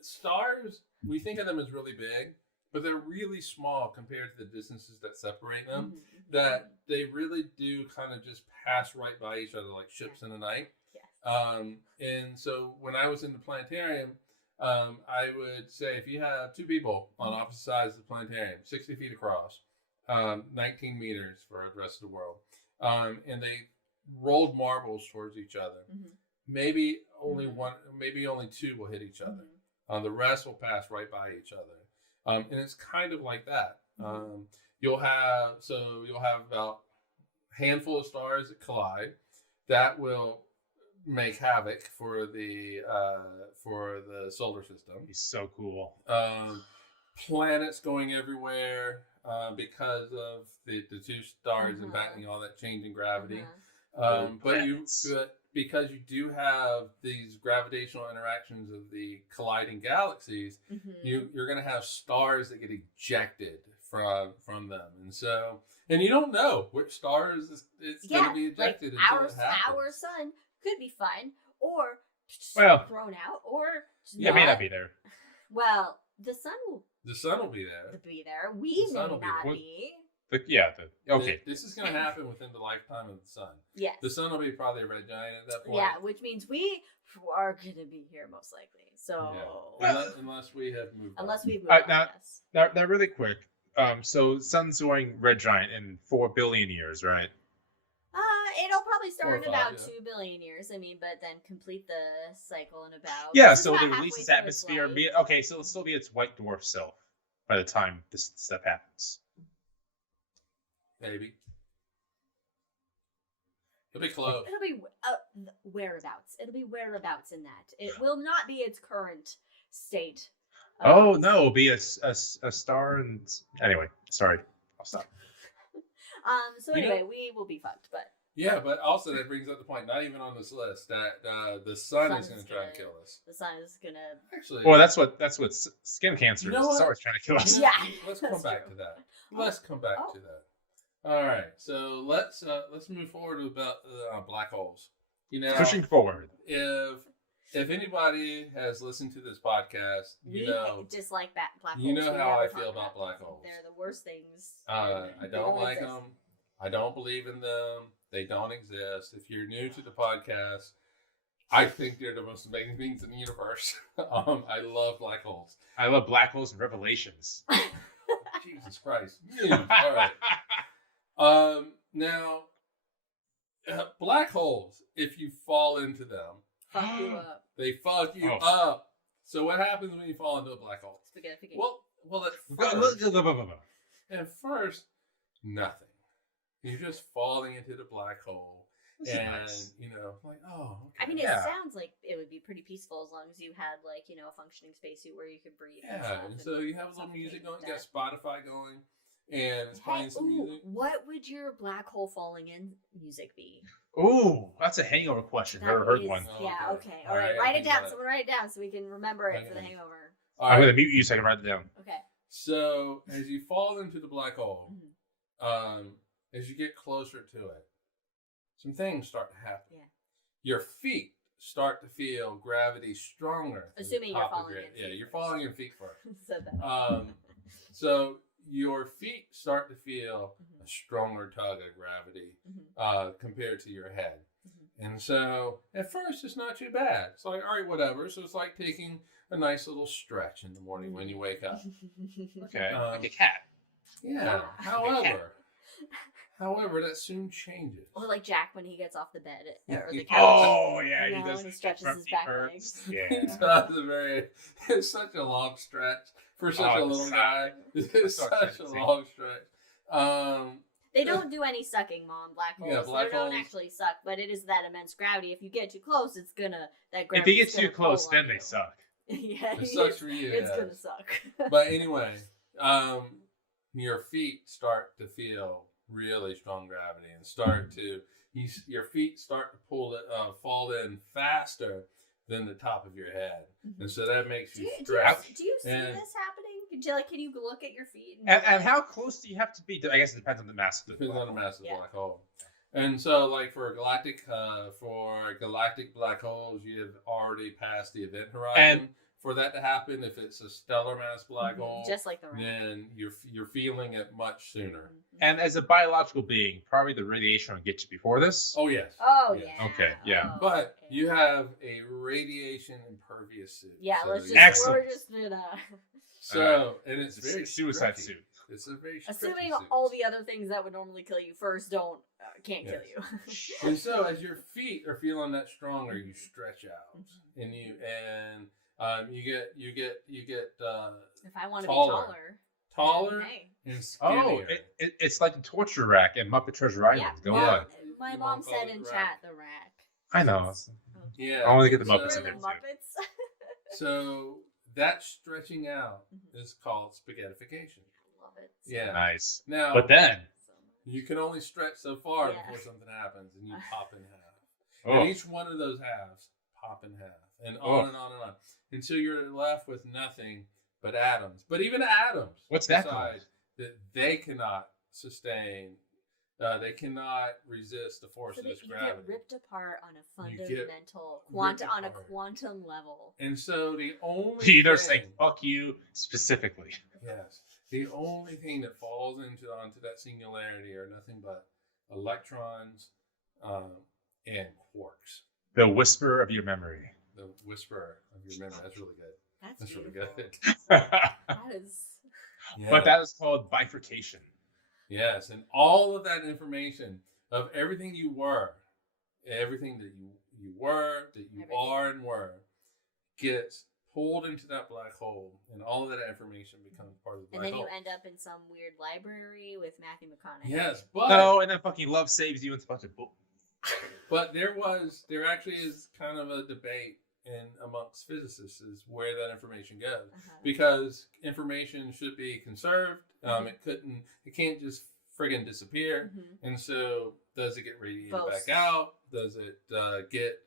stars, we think of them as really big, but they're really small compared to the distances that separate them, that they really do kind of just pass right by each other like ships in the night. And so when I was in the planetarium, I would say if you have 2 people on opposite sides of the planetarium, 60 feet across, 19 meters for the rest of the world, and they rolled marbles towards each other, maybe only 2 will hit each other. The rest will pass right by each other. And it's kind of like that. You'll have about a handful of stars that collide that will make havoc for the solar system. He's so cool. Planets going everywhere because of the 2 stars impacting all that change in gravity. But because you do have these gravitational interactions of the colliding galaxies, you're going to have stars that get ejected from them, and you don't know which stars it's going to be ejected until it happens. Our sun could be fine, or thrown out, or it may not be there. Well, the sun will be there. We may not be. Okay. This is going to happen within the lifetime of the sun. Yes. The sun will be probably a red giant at that point. Yeah, which means we are going to be here most likely. So unless we have moved. Unless we've moved on. Now, really quick. So sun's going red giant in 4 billion years, right? It'll probably start in 4 or 5, about 2 billion years. I mean, but then complete the cycle in about. So it'll release its atmosphere. So it'll still be its white dwarf self by the time this stuff happens. Maybe. It'll be close. It'll be whereabouts. It'll be whereabouts in that. It will not be its current state. No, it'll be a star and... Anyway, sorry. I'll stop. So anyway, we will be fucked, but... Yeah, but also that brings up the point, not even on this list, that the sun is going to try to kill us. The sun is going to... Actually... Well, that's what skin cancer is. It's always trying to kill us. Yeah. Let's come back to that. Let's come back to that. All right, so let's move forward about black holes. Pushing forward. If anybody has listened to this podcast, we dislike black holes. You know how I feel about black holes. They're the worst things. I don't like them. I don't believe in them. They don't exist. If you're new to the podcast, I think they're the most amazing things in the universe. I love black holes. I love black holes and revelations. Jesus Christ. All right. Now, black holes, if you fall into them, fuck you up. They fuck you up. So what happens when you fall into a black hole? Spaghettification. Well, at first, nothing. You're just falling into the black hole. Nice. Okay. I mean, it sounds like it would be pretty peaceful as long as you had, a functioning spacesuit where you could breathe. Yeah, and so you have a little music going, you got Spotify going, and it's playing some music. What would your black hole falling in music be? Ooh, that's a hangover question. Never heard one. Yeah, okay. All right, write it down. Someone write it down so we can remember it for the hangover. I'm going to mute you so I can write it down. Okay. So, as you fall into the black hole, as you get closer to it, some things start to happen. Yeah. Your feet start to feel gravity stronger. Assuming you're falling in. Yeah, you're falling in feet first. Said that. So your feet start to feel a stronger tug of gravity compared to your head. And so at first it's not too bad. It's like, all right, whatever. So it's like taking a nice little stretch in the morning when you wake up. Okay, like a cat. Yeah. However, that soon changes. Or like Jack when he gets off the bed or the couch. Oh yeah, he does. He stretches his back legs. Yeah, it's such a long stretch for such a little guy. It's such a long stretch. They don't do any sucking, Mom. Black holes. They don't actually suck, but it is that immense gravity. If you get too close, it's gonna If he gets too close, then they suck. Yeah, it sucks for you. It's gonna suck. But anyway, your feet start to feel really strong gravity and your feet start to fall in faster than the top of your head, and so that makes you stretch. Do you see this happening? Can you look at your feet? And how close do you have to be? I guess it depends on the mass of the black hole. Depends on the mass of the black hole. And so, like for galactic black holes, you have already passed the event horizon. And for that to happen, if it's a stellar mass black hole, just like the then you're feeling it much sooner. And as a biological being, probably the radiation will get you before this. Oh yes. Oh yes. Yeah. Okay. Yeah. But you have a radiation impervious suit. Yeah. So We're just gonna. So and it's very suicide tricky. Suit. It's a very assuming all the other things that would normally kill you first can't kill you. And so as your feet are feeling that stronger, you stretch out, and you get. If I want to be taller and skinnier. It's like the torture rack in Muppet Treasure Island. Yeah. Go on. My mom said in chat the rack. I know. Yeah. I want to get the Muppets in there too. So that stretching out is called spaghettification. Love it. Yeah. Nice. Now, but then You can only stretch so far before something happens, and you pop in half. And each one of those halves pop in half, and on and on and on, until you're left with nothing but atoms. But even atoms, what's that called? That they cannot sustain. They cannot resist the force of this gravity. You get ripped apart on a fundamental quantum level. And so the only Peter's saying "fuck you" specifically. Yes. The only thing that falls onto that singularity are nothing but electrons and quarks. The whisper of your memory. The whisper of your memory. That's really good. That's really good. That is. Yeah. But that is called bifurcation. Yes, and all of that information of everything you were, everything that you were, that you are and were, gets pulled into that black hole, and all of that information becomes part of the black hole. And then you end up in some weird library with Matthew McConaughey. Yes, but and then fucking love saves you and it's a bunch of bull. But there actually is kind of a debate amongst physicists is where that information goes, because information should be conserved. It can't just friggin' disappear. And so, does it get radiated back out? Does it get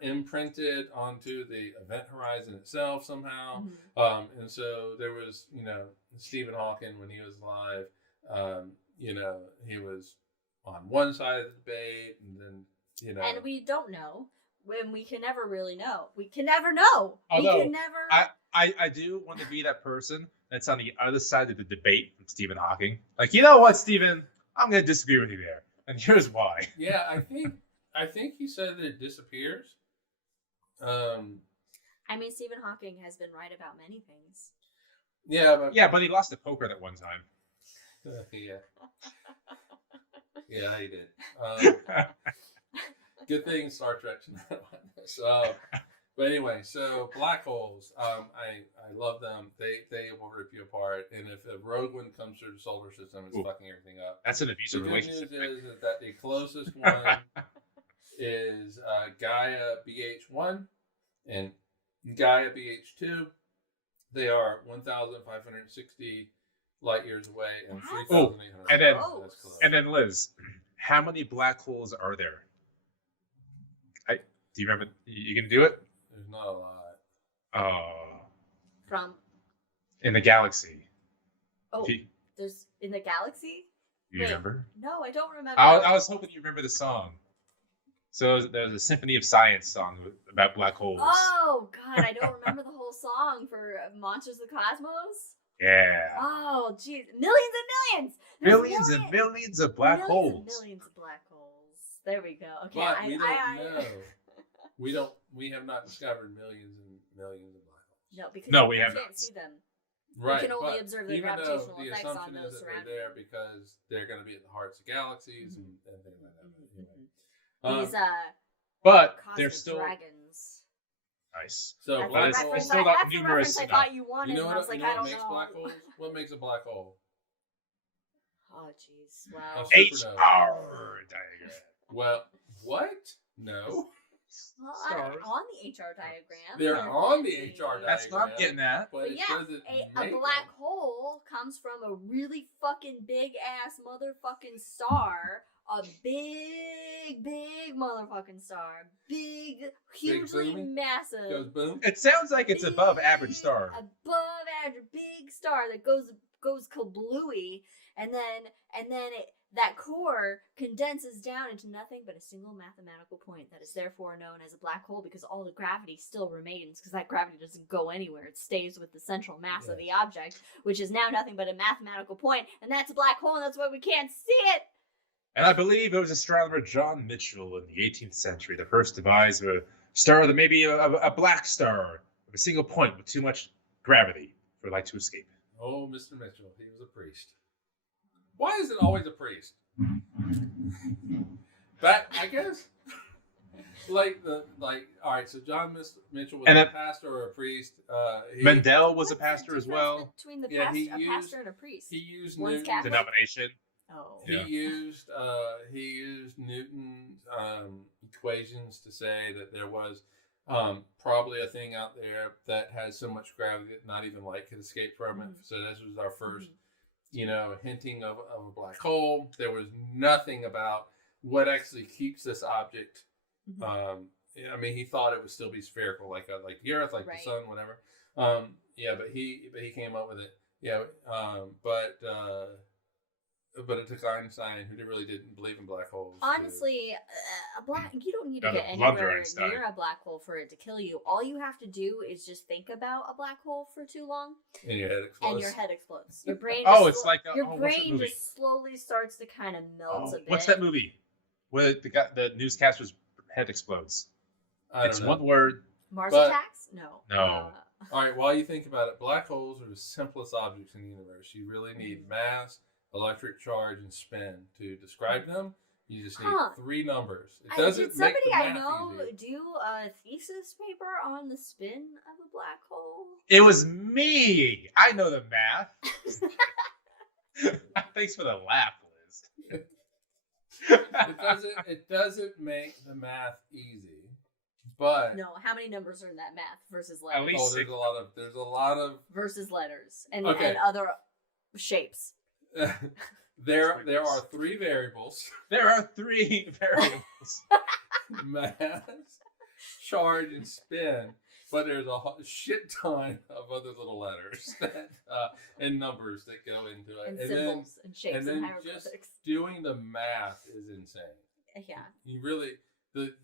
imprinted onto the event horizon itself somehow? And so there was, Stephen Hawking, when he was alive, he was on one side of the debate, and then, and we don't know. When we can never really know. We can never know. Although, we can never. I do want to be that person that's on the other side of the debate from Stephen Hawking. Like, you know what, Stephen? I'm going to disagree with you there. And here's why. Yeah, I think he said that it disappears. Stephen Hawking has been right about many things. Yeah, but he lost to poker that one time. Yeah, he did. Good thing Star Trek's not on this. But anyway, so black holes, I love them. They will rip you apart. And if a rogue one comes through the solar system, it's fucking everything up. That's an abusive relationship. The good news is that the closest one is Gaia BH1 and Gaia BH2. They are 1,560 light years away and 3,800. And then Liz, how many black holes are there? Do you remember? You gonna do it? There's not a lot. From? In the galaxy. There's in the galaxy? You remember? No, I don't remember. I was hoping you remember the song. So there's a Symphony of Science song about black holes. Oh, God, I don't remember the whole song for Monsters of the Cosmos. Yeah. Oh, jeez. Millions and millions! Millions and millions of black holes. Millions of black holes. There we go. Okay, but we don't know. We have not discovered millions and millions of black holes. No, because we can't see them. Right. We can only observe the gravitational effects on the assumption those is that surrounding they're there because they're going to be at the hearts of galaxies and things like that. These but they're cosmic still dragons. Nice. So that's black the holes. reference, still not that's the numerous reference I thought you wanted. You know and I was like, what I don't makes know. black holes? What makes a black hole? Oh, jeez. Wow. HR diagram. Well, what? No. Well, on the HR diagram. They're on the HR diagram. That's what I'm getting at. But yeah, a black hole comes from a really fucking big ass motherfucking star. A big motherfucking star. Big, hugely massive. Goes boom. It sounds like it's above average star. Above average, big star that goes kablooey, and then that core condenses down into nothing but a single mathematical point that is therefore known as a black hole, because all the gravity still remains, because that gravity doesn't go anywhere. It stays with the central mass of the object, which is now nothing but a mathematical point, and that's a black hole, and that's why we can't see it. And I believe it was astronomer John Mitchell in the 18th century that first devised a star that may be a black star of a single point with too much gravity for light to escape. Oh, Mr. Mitchell, he was a priest. Why is it always a priest? But I guess, all right. So John Mitchell was a pastor or a priest. Mendel was a pastor as well. Between a pastor and a priest. He used One's Newton's denomination. Oh. He used Newton's equations to say that there was probably a thing out there that has so much gravity that not even light could escape from it. So this was our first, hinting of a black hole. There was nothing about what actually keeps this object. He thought it would still be spherical, like the Earth, like the sun, whatever. But he came up with it. But it took Einstein, who really didn't believe in black holes. Honestly, you don't need to get anywhere near a black hole for it to kill you. All you have to do is just think about a black hole for too long, and your head explodes. Your brain. Your brain just slowly starts to kind of melt a bit. What's that movie where the newscaster's head explodes? It's one word. Mars Attacks? No. All right. While you think about it, black holes are the simplest objects in the universe. You really need mass, electric charge, and spin to describe them. You just need 3 numbers. It doesn't. Did somebody I know do a thesis paper on the spin of a black hole? It was me. I know the math. Thanks for the laugh, Liz. It doesn't make the math easy, but no. How many numbers are in that math versus letters? At least there's a lot of versus letters and other shapes. There are 3 variables. There are 3 variables. Mass, charge, and spin. But there's a shit ton of other little letters and numbers that go into it. And symbols and shapes and hieroglyphics. Just doing the math is insane. Yeah. You really...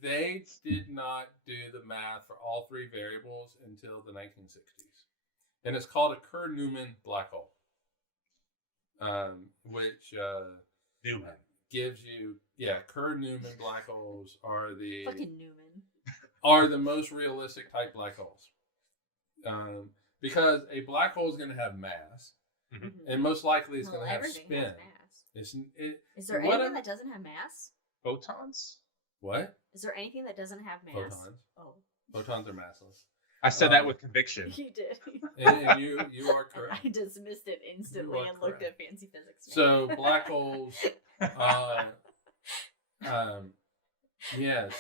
They did not do the math for all 3 variables until the 1960s. And it's called a Kerr-Newman black hole. Which Newman gives you Kerr-Newman black holes are the fucking Newman are the most realistic type black holes, because a black hole is going to have mass, and most likely it's going to have spin. Is there anything that doesn't have mass? Photons? What? Is there anything that doesn't have mass? Photons. Oh, photons are massless. I said that with conviction. You did. And you are correct. I dismissed it instantly and looked at fancy physics. So black holes,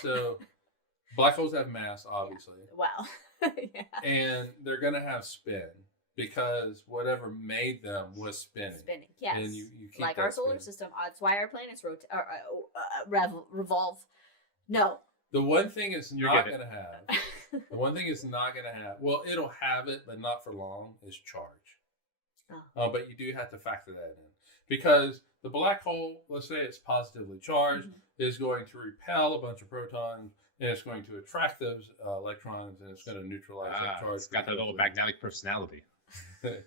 so black holes have mass, obviously. Wow. And they're going to have spin because whatever made them was spinning. Yes. And you keep like our solar system. That's why our planets revolve. No. The one thing it's not going to have. The one thing it's not going to have, well, it'll have it, but not for long, is charge. But you do have to factor that in. Because the black hole, let's say it's positively charged, is going to repel a bunch of protons, and it's going to attract those electrons, and it's going to neutralize that charge. It's got that little magnetic personality.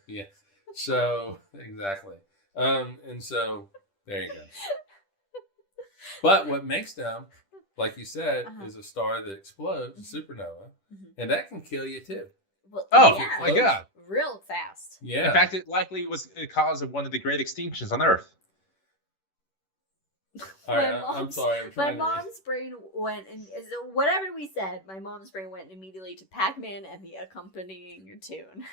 Yeah. So, exactly. And so, there you go. But what makes them... like you said, is a star that explodes, a supernova, and that can kill you too. Well, my God. Real fast. Yeah. In fact, it likely was the cause of one of the great extinctions on Earth. All right, I'm sorry. My mom's brain went, and whatever we said, my mom's brain went immediately to Pac-Man and the accompanying tune.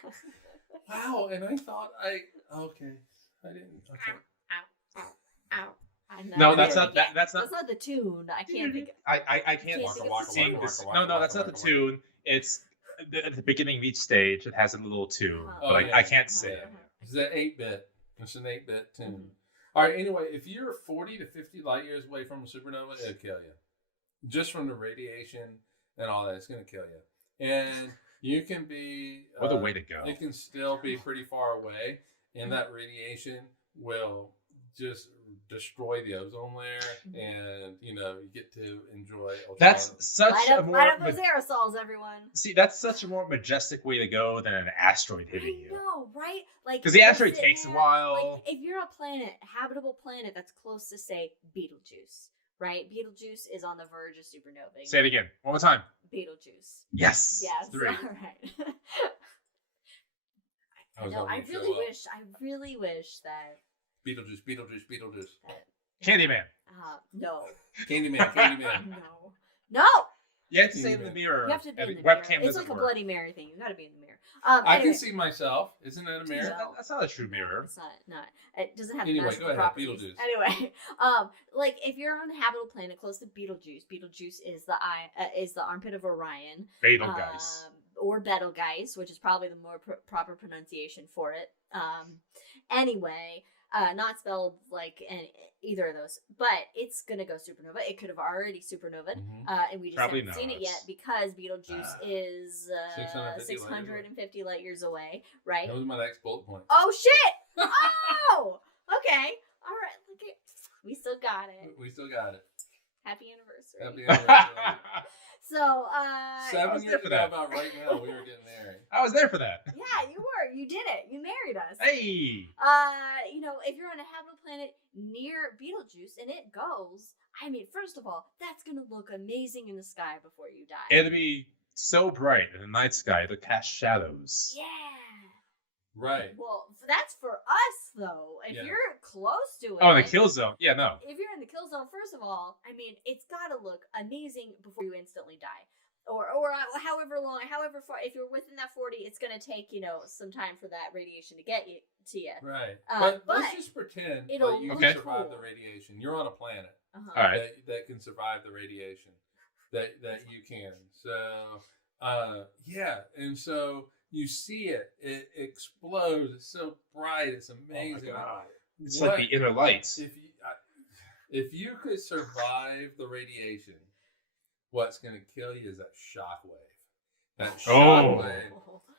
Wow, and I thought I didn't. Okay. Ow. No, that's not that's not the tune. I can't think. I can't sing this. No, that's not the tune. It's at the beginning of each stage. It has a little tune, but I can't sing. It's an 8-bit. It's an 8-bit tune. All right. Anyway, if you're 40 to 50 light years away from a supernova, it'll kill you. Just from the radiation and all that, it's going to kill you. And you can be. What a way to go! You can still be pretty far away, and that radiation will just destroy the ozone layer, and you get to enjoy. That's such a more light up those aerosols, everyone. See, that's such a more majestic way to go than an asteroid hitting you. I know, right? Like, because the asteroid takes a while. Like, if you're a habitable planet that's close to, say, Betelgeuse, right? Betelgeuse is on the verge of supernovae. Say it again, one more time. Betelgeuse. Yes. 3. All right. I really wish that. Beetlejuice. Candyman. No. Candyman. No. You have to say it in the mirror. You have to be in the mirror. It's like a Bloody Mary thing. You got to be in the mirror. I can see myself. Isn't that a mirror? No. That's not a true mirror. It's not. It doesn't have anyway, magical go ahead. properties. Beetlejuice. Anyway, like if you're on a habitable planet close to Betelgeuse, Betelgeuse is the armpit of Orion. Betelgeuse. Or Betelgeuse, which is probably the more proper pronunciation for it. Anyway. not spelled like either of those, but it's gonna go supernova. It could have already supernovaed, and we just Probably haven't not. seen it yet because Betelgeuse is 650 light years away, right? That was my next bullet point. Oh shit! Oh, okay, all right. Look at, we still got it. We still got it. Happy anniversary. Happy anniversary. So, 7 years ago, about right now, we were getting married. I was there for that. Yeah, you were. You did it. You married us. Hey. You know, if you're on a habitable planet near Betelgeuse and it goes, I mean, first of all, that's gonna look amazing in the sky before you die. It'll be so bright in the night sky to cast shadows. Yeah. Right. Well, that's for us though. If Yeah. you're close to it. Oh, in the kill zone. Yeah, no. If you're in the kill zone, first of all, I mean, it's gotta look amazing before you instantly die. Or however long, however far, if you're within that 40, it's gonna take, you know, some time for that radiation to get to you. Right. But let's just pretend it'll that you look can survive cool. the radiation. You're on a planet All right. that can survive the radiation. That you can. So, yeah. And so you see it. It explodes. It's so bright. It's amazing. Oh my God. It's like the inner lights. If you could survive the radiation, what's going to kill you is that shockwave. That shockwave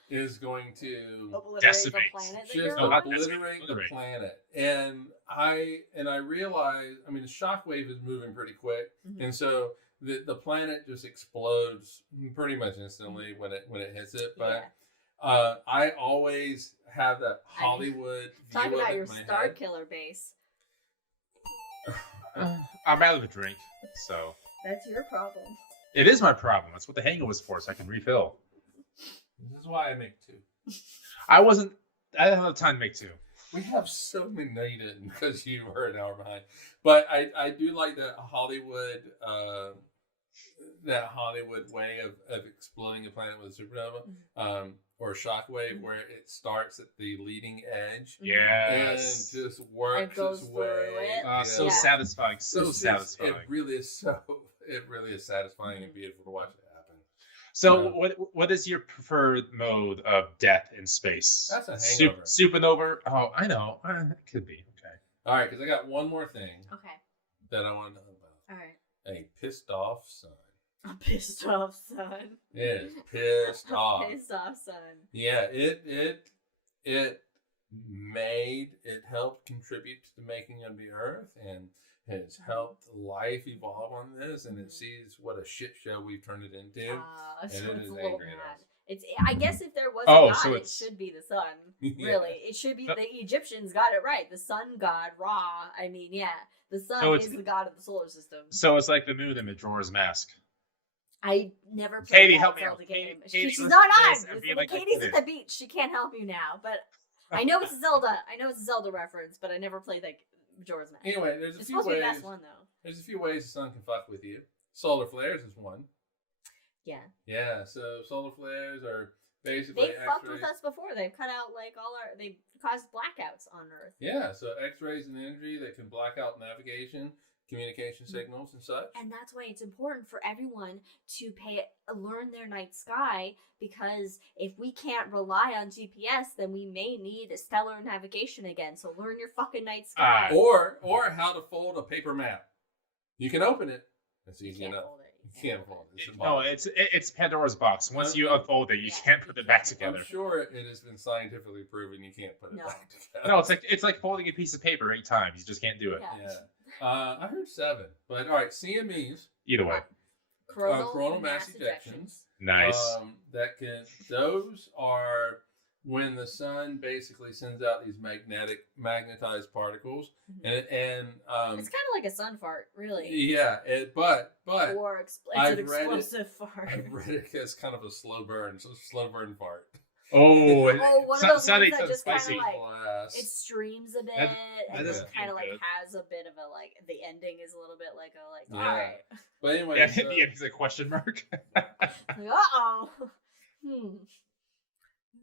is going to decimate the planet. just obliterate the planet. And I realize, I mean, the shockwave is moving pretty quick, and so the planet just explodes pretty much instantly when it hits it. But I always have that Hollywood view Talk of about it your in my Star head. Killer base. I'm out of a drink, so. That's your problem. It is my problem. That's what the hangover was for, so I can refill. This is why I make 2. I didn't have time to make 2. We have so many. No, you didn't, because you were an hour behind. But I do like that Hollywood way of exploding a planet with a supernova or a shockwave, where it starts at the leading edge. Yes. And just works its way. So satisfying. So satisfying. It really is satisfying and beautiful to watch it happen. So, what is your preferred mode of death in space? That's a hangover. Supernova. Oh, I know. It could be. Okay. All right, because I got one more thing Okay. that I want to know about. All right. A pissed off sun. A pissed off son. It is pissed off. Pissed off son. Yeah, it helped contribute to the making of the Earth, and has helped life evolve on this, and it sees what a shit show we've turned it into, So and it's it a is little angry at mad. us. I guess if there was a god, so it should be the sun. Yeah. Really, it should be. The Egyptians got it right. The sun god Ra. I mean, yeah, the sun So is the god of the solar system. So it's like the moon in Majora's Mask. I never played Katie, that help me Zelda out. game. Katie, She's listen not to on. this and be like, Katie's I at get the beach. She can't help you now. But I know it's a Zelda. I know it's a Zelda reference, but I never played like Majora's Mask. Anyway, there's a It's few supposed to be the ways. best one though. There's a few ways the sun can fuck with you. Solar flares is one. Yeah. Yeah, so solar flares are basically They've fucked X-rays. with us before. They've cut out like they've caused blackouts on Earth. Yeah, so X-rays and energy that can black out navigation, communication signals, and such. And that's why it's important for everyone to learn their night sky, because if we can't rely on GPS, then we may need stellar navigation again. So learn your fucking night sky. Or how to fold a paper map. You can open it. That's easy enough. You can't fold it. No, it's Pandora's box. Once you unfold it, you can't put it back together. I'm sure it has been scientifically proven you can't put it back together. No, it's like folding a piece of paper 8 times. You just can't do it. Yeah. I heard 7, but all right. CMEs. Either way. Coronal mass ejections. Nice. Those are when the sun basically sends out these magnetized particles, and it's kind of like a sun fart, really. Yeah, but or it's an explosive fart. I've read it as kind of a slow burn fart. Oh, one of those ones that just spicy. kind of like it streams a bit, and is just kind of like good. has a bit of a like the ending is a little bit like Yeah. all right. But anyway, yeah, the end is a question mark. Like, uh-oh.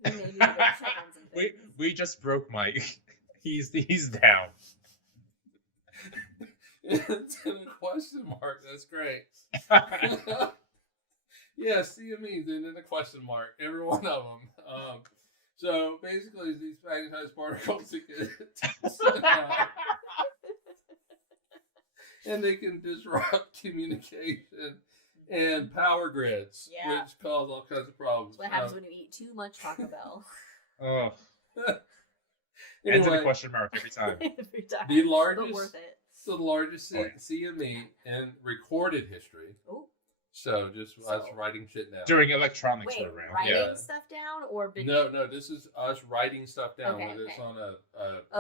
Maybe check on some things. we just broke Mike. He's down. It's in a question mark. That's great. Yeah, CMEs and then a question mark. Every one of them. So basically, these magnetized particles that get and they can disrupt communication and power grids, which cause all kinds of problems. That's what happens when you eat too much Taco Bell. Oh. Anyway, ends in a question mark every time. Every time. The largest, but worth it. the largest CME in recorded history. Ooh. So just us writing shit down. During electronics were around. Writing stuff down or No, this is us writing stuff down, whether it's on a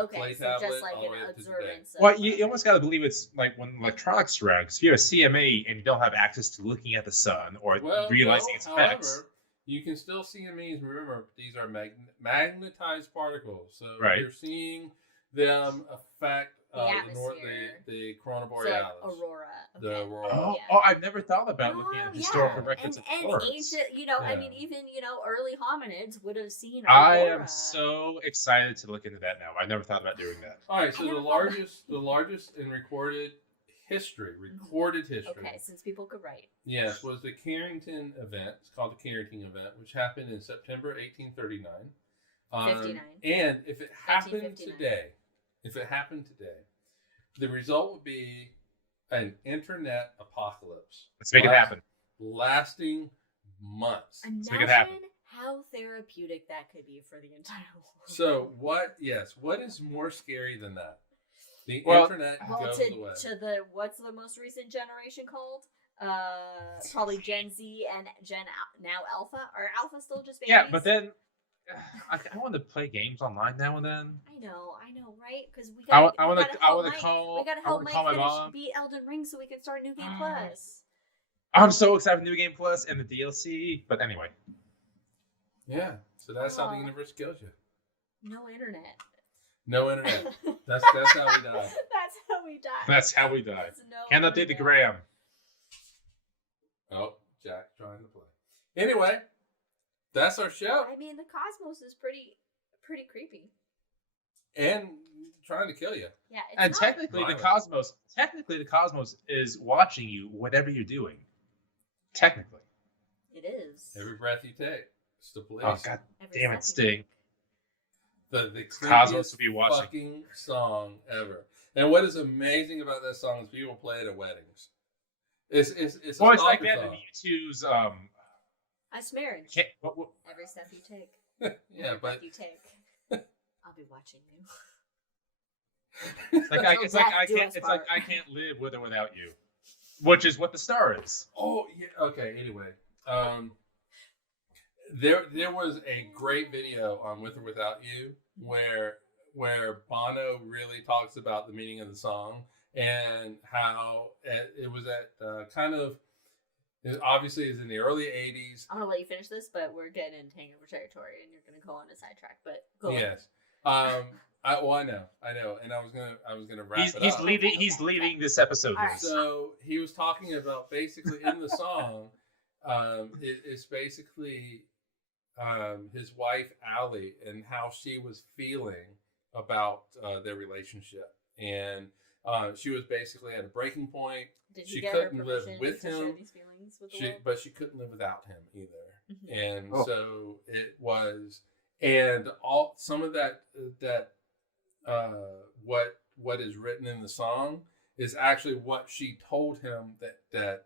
clay tablet just like all the an way up to observance. Well, you almost got to believe it's like when electronics are around. Because if you have a CME and you don't have access to looking at the sun or realizing its effects. However, you can still CMEs. Remember, these are magnetized particles. So you're seeing them affect the corona borealis. So aurora. Okay. The aurora. Oh, I've never thought about looking at historical records of and ancient, I mean, even early hominids would have seen aurora. I am so excited to look into that now. I never thought about doing that. All right, so the largest in recorded history. Okay, since people could write. Yes, was the Carrington event. It's called the Carrington event, which happened in September 1839. 59. And if it happened today, the result would be an internet apocalypse. Let's make it happen. Lasting months. Imagine how therapeutic that could be for the entire world. So what is more scary than that? The internet goes away. What's the most recent generation called? Probably Gen Z and now Alpha. Are Alpha still just babies? Yeah, but then I want to play games online now and then. I know, right? Because we I gotta help Mike my mom. beat Elden Ring so we can start New Game Plus. I'm so excited for New Game Plus and the DLC. But anyway. Yeah, so that's how the universe kills you. No internet. That's how we die. That's how we die. Can't update the gram. Oh, Jack trying to play. Anyway, that's our show. I mean, the cosmos is pretty creepy. And trying to kill you. Yeah, and technically the cosmos is watching you whatever you're doing. Technically. It is. Every breath you take. It's the police. Oh god damn it, Sting. The cosmos will be watching. Fucking song ever. And what is amazing about that song is people play it at weddings. It's a like that song. in U2's Ice marriage. Every step you take. Yeah, but you take. I'll be watching you. It's like I can't live with or without you, which is what the star is. Oh yeah. Okay. Anyway, there was a great video on With or Without You where Bono really talks about the meaning of the song and how it was at kind of. It obviously is in the early 80s. I'm gonna let you finish this, but we're getting into hangover territory, and you're gonna go on a sidetrack. But go on. Yes. I know, and I was gonna wrap it up. He's leading this episode. Right. So he was talking about basically in the song, it's basically his wife Allie and how she was feeling about their relationship, and she was basically at a breaking point. She couldn't live with him, but she couldn't live without him either. Mm-hmm. And so it was, and all some of that what is written in the song is actually what she told him that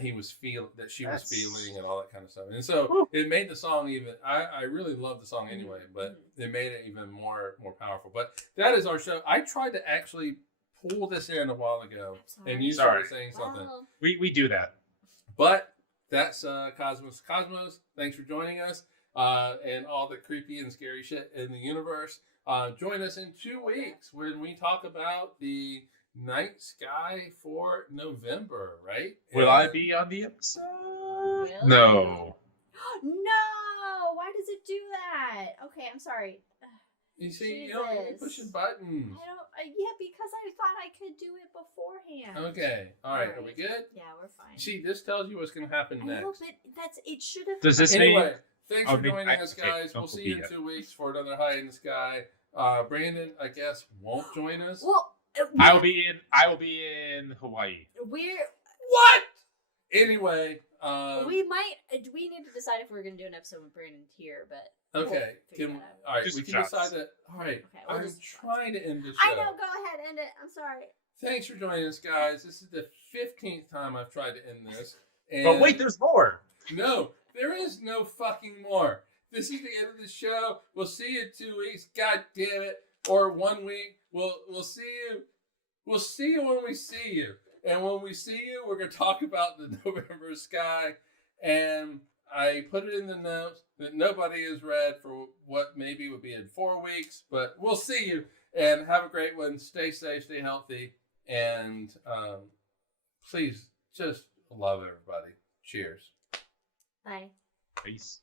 he was feeling, that she was feeling, and all that kind of stuff. And so it made the song even. I really love the song anyway, but it made it even more powerful. But that is our show. I tried to actually pull this in a while ago, and you started saying something. We do that. But that's Cosmos. Cosmos, thanks for joining us, and all the creepy and scary shit in the universe. Join us in 2 weeks when we talk about the night sky for November, right? Will I be on the episode? No. No! Why does it do that? Okay, I'm sorry. You see, you push a button. I don't. Yeah, because I thought I could do it beforehand. Okay. All right. Are we good? Yeah, we're fine. See, this tells you what's going to happen next. Know, but it should have. Does this anyway, mean? Thanks for joining us, guys. We'll see you in 2 weeks for another High in the Sky. Brandon, I guess, won't join us. Well, I will be in Hawaii. What? Anyway, we need to decide if we're going to do an episode with Brandon here, but Okay. figure Can that out. all right? Do We some can shots. decide that. All right. Okay, we'll I'm just- trying to end the show. I know. Go ahead, end it. I'm sorry. Thanks for joining us, guys. This is the 15th time I've tried to end this. And But wait, there's more. no, there is no fucking more. This is the end of the show. We'll see you in 2 weeks. God damn it. Or 1 week. We'll see you. We'll see you when we see you. And when we see you, we're going to talk about the November sky. And I put it in the notes that nobody has read for what maybe would be in 4 weeks. But we'll see you. And have a great one. Stay safe. Stay healthy. And please just love everybody. Cheers. Bye. Peace.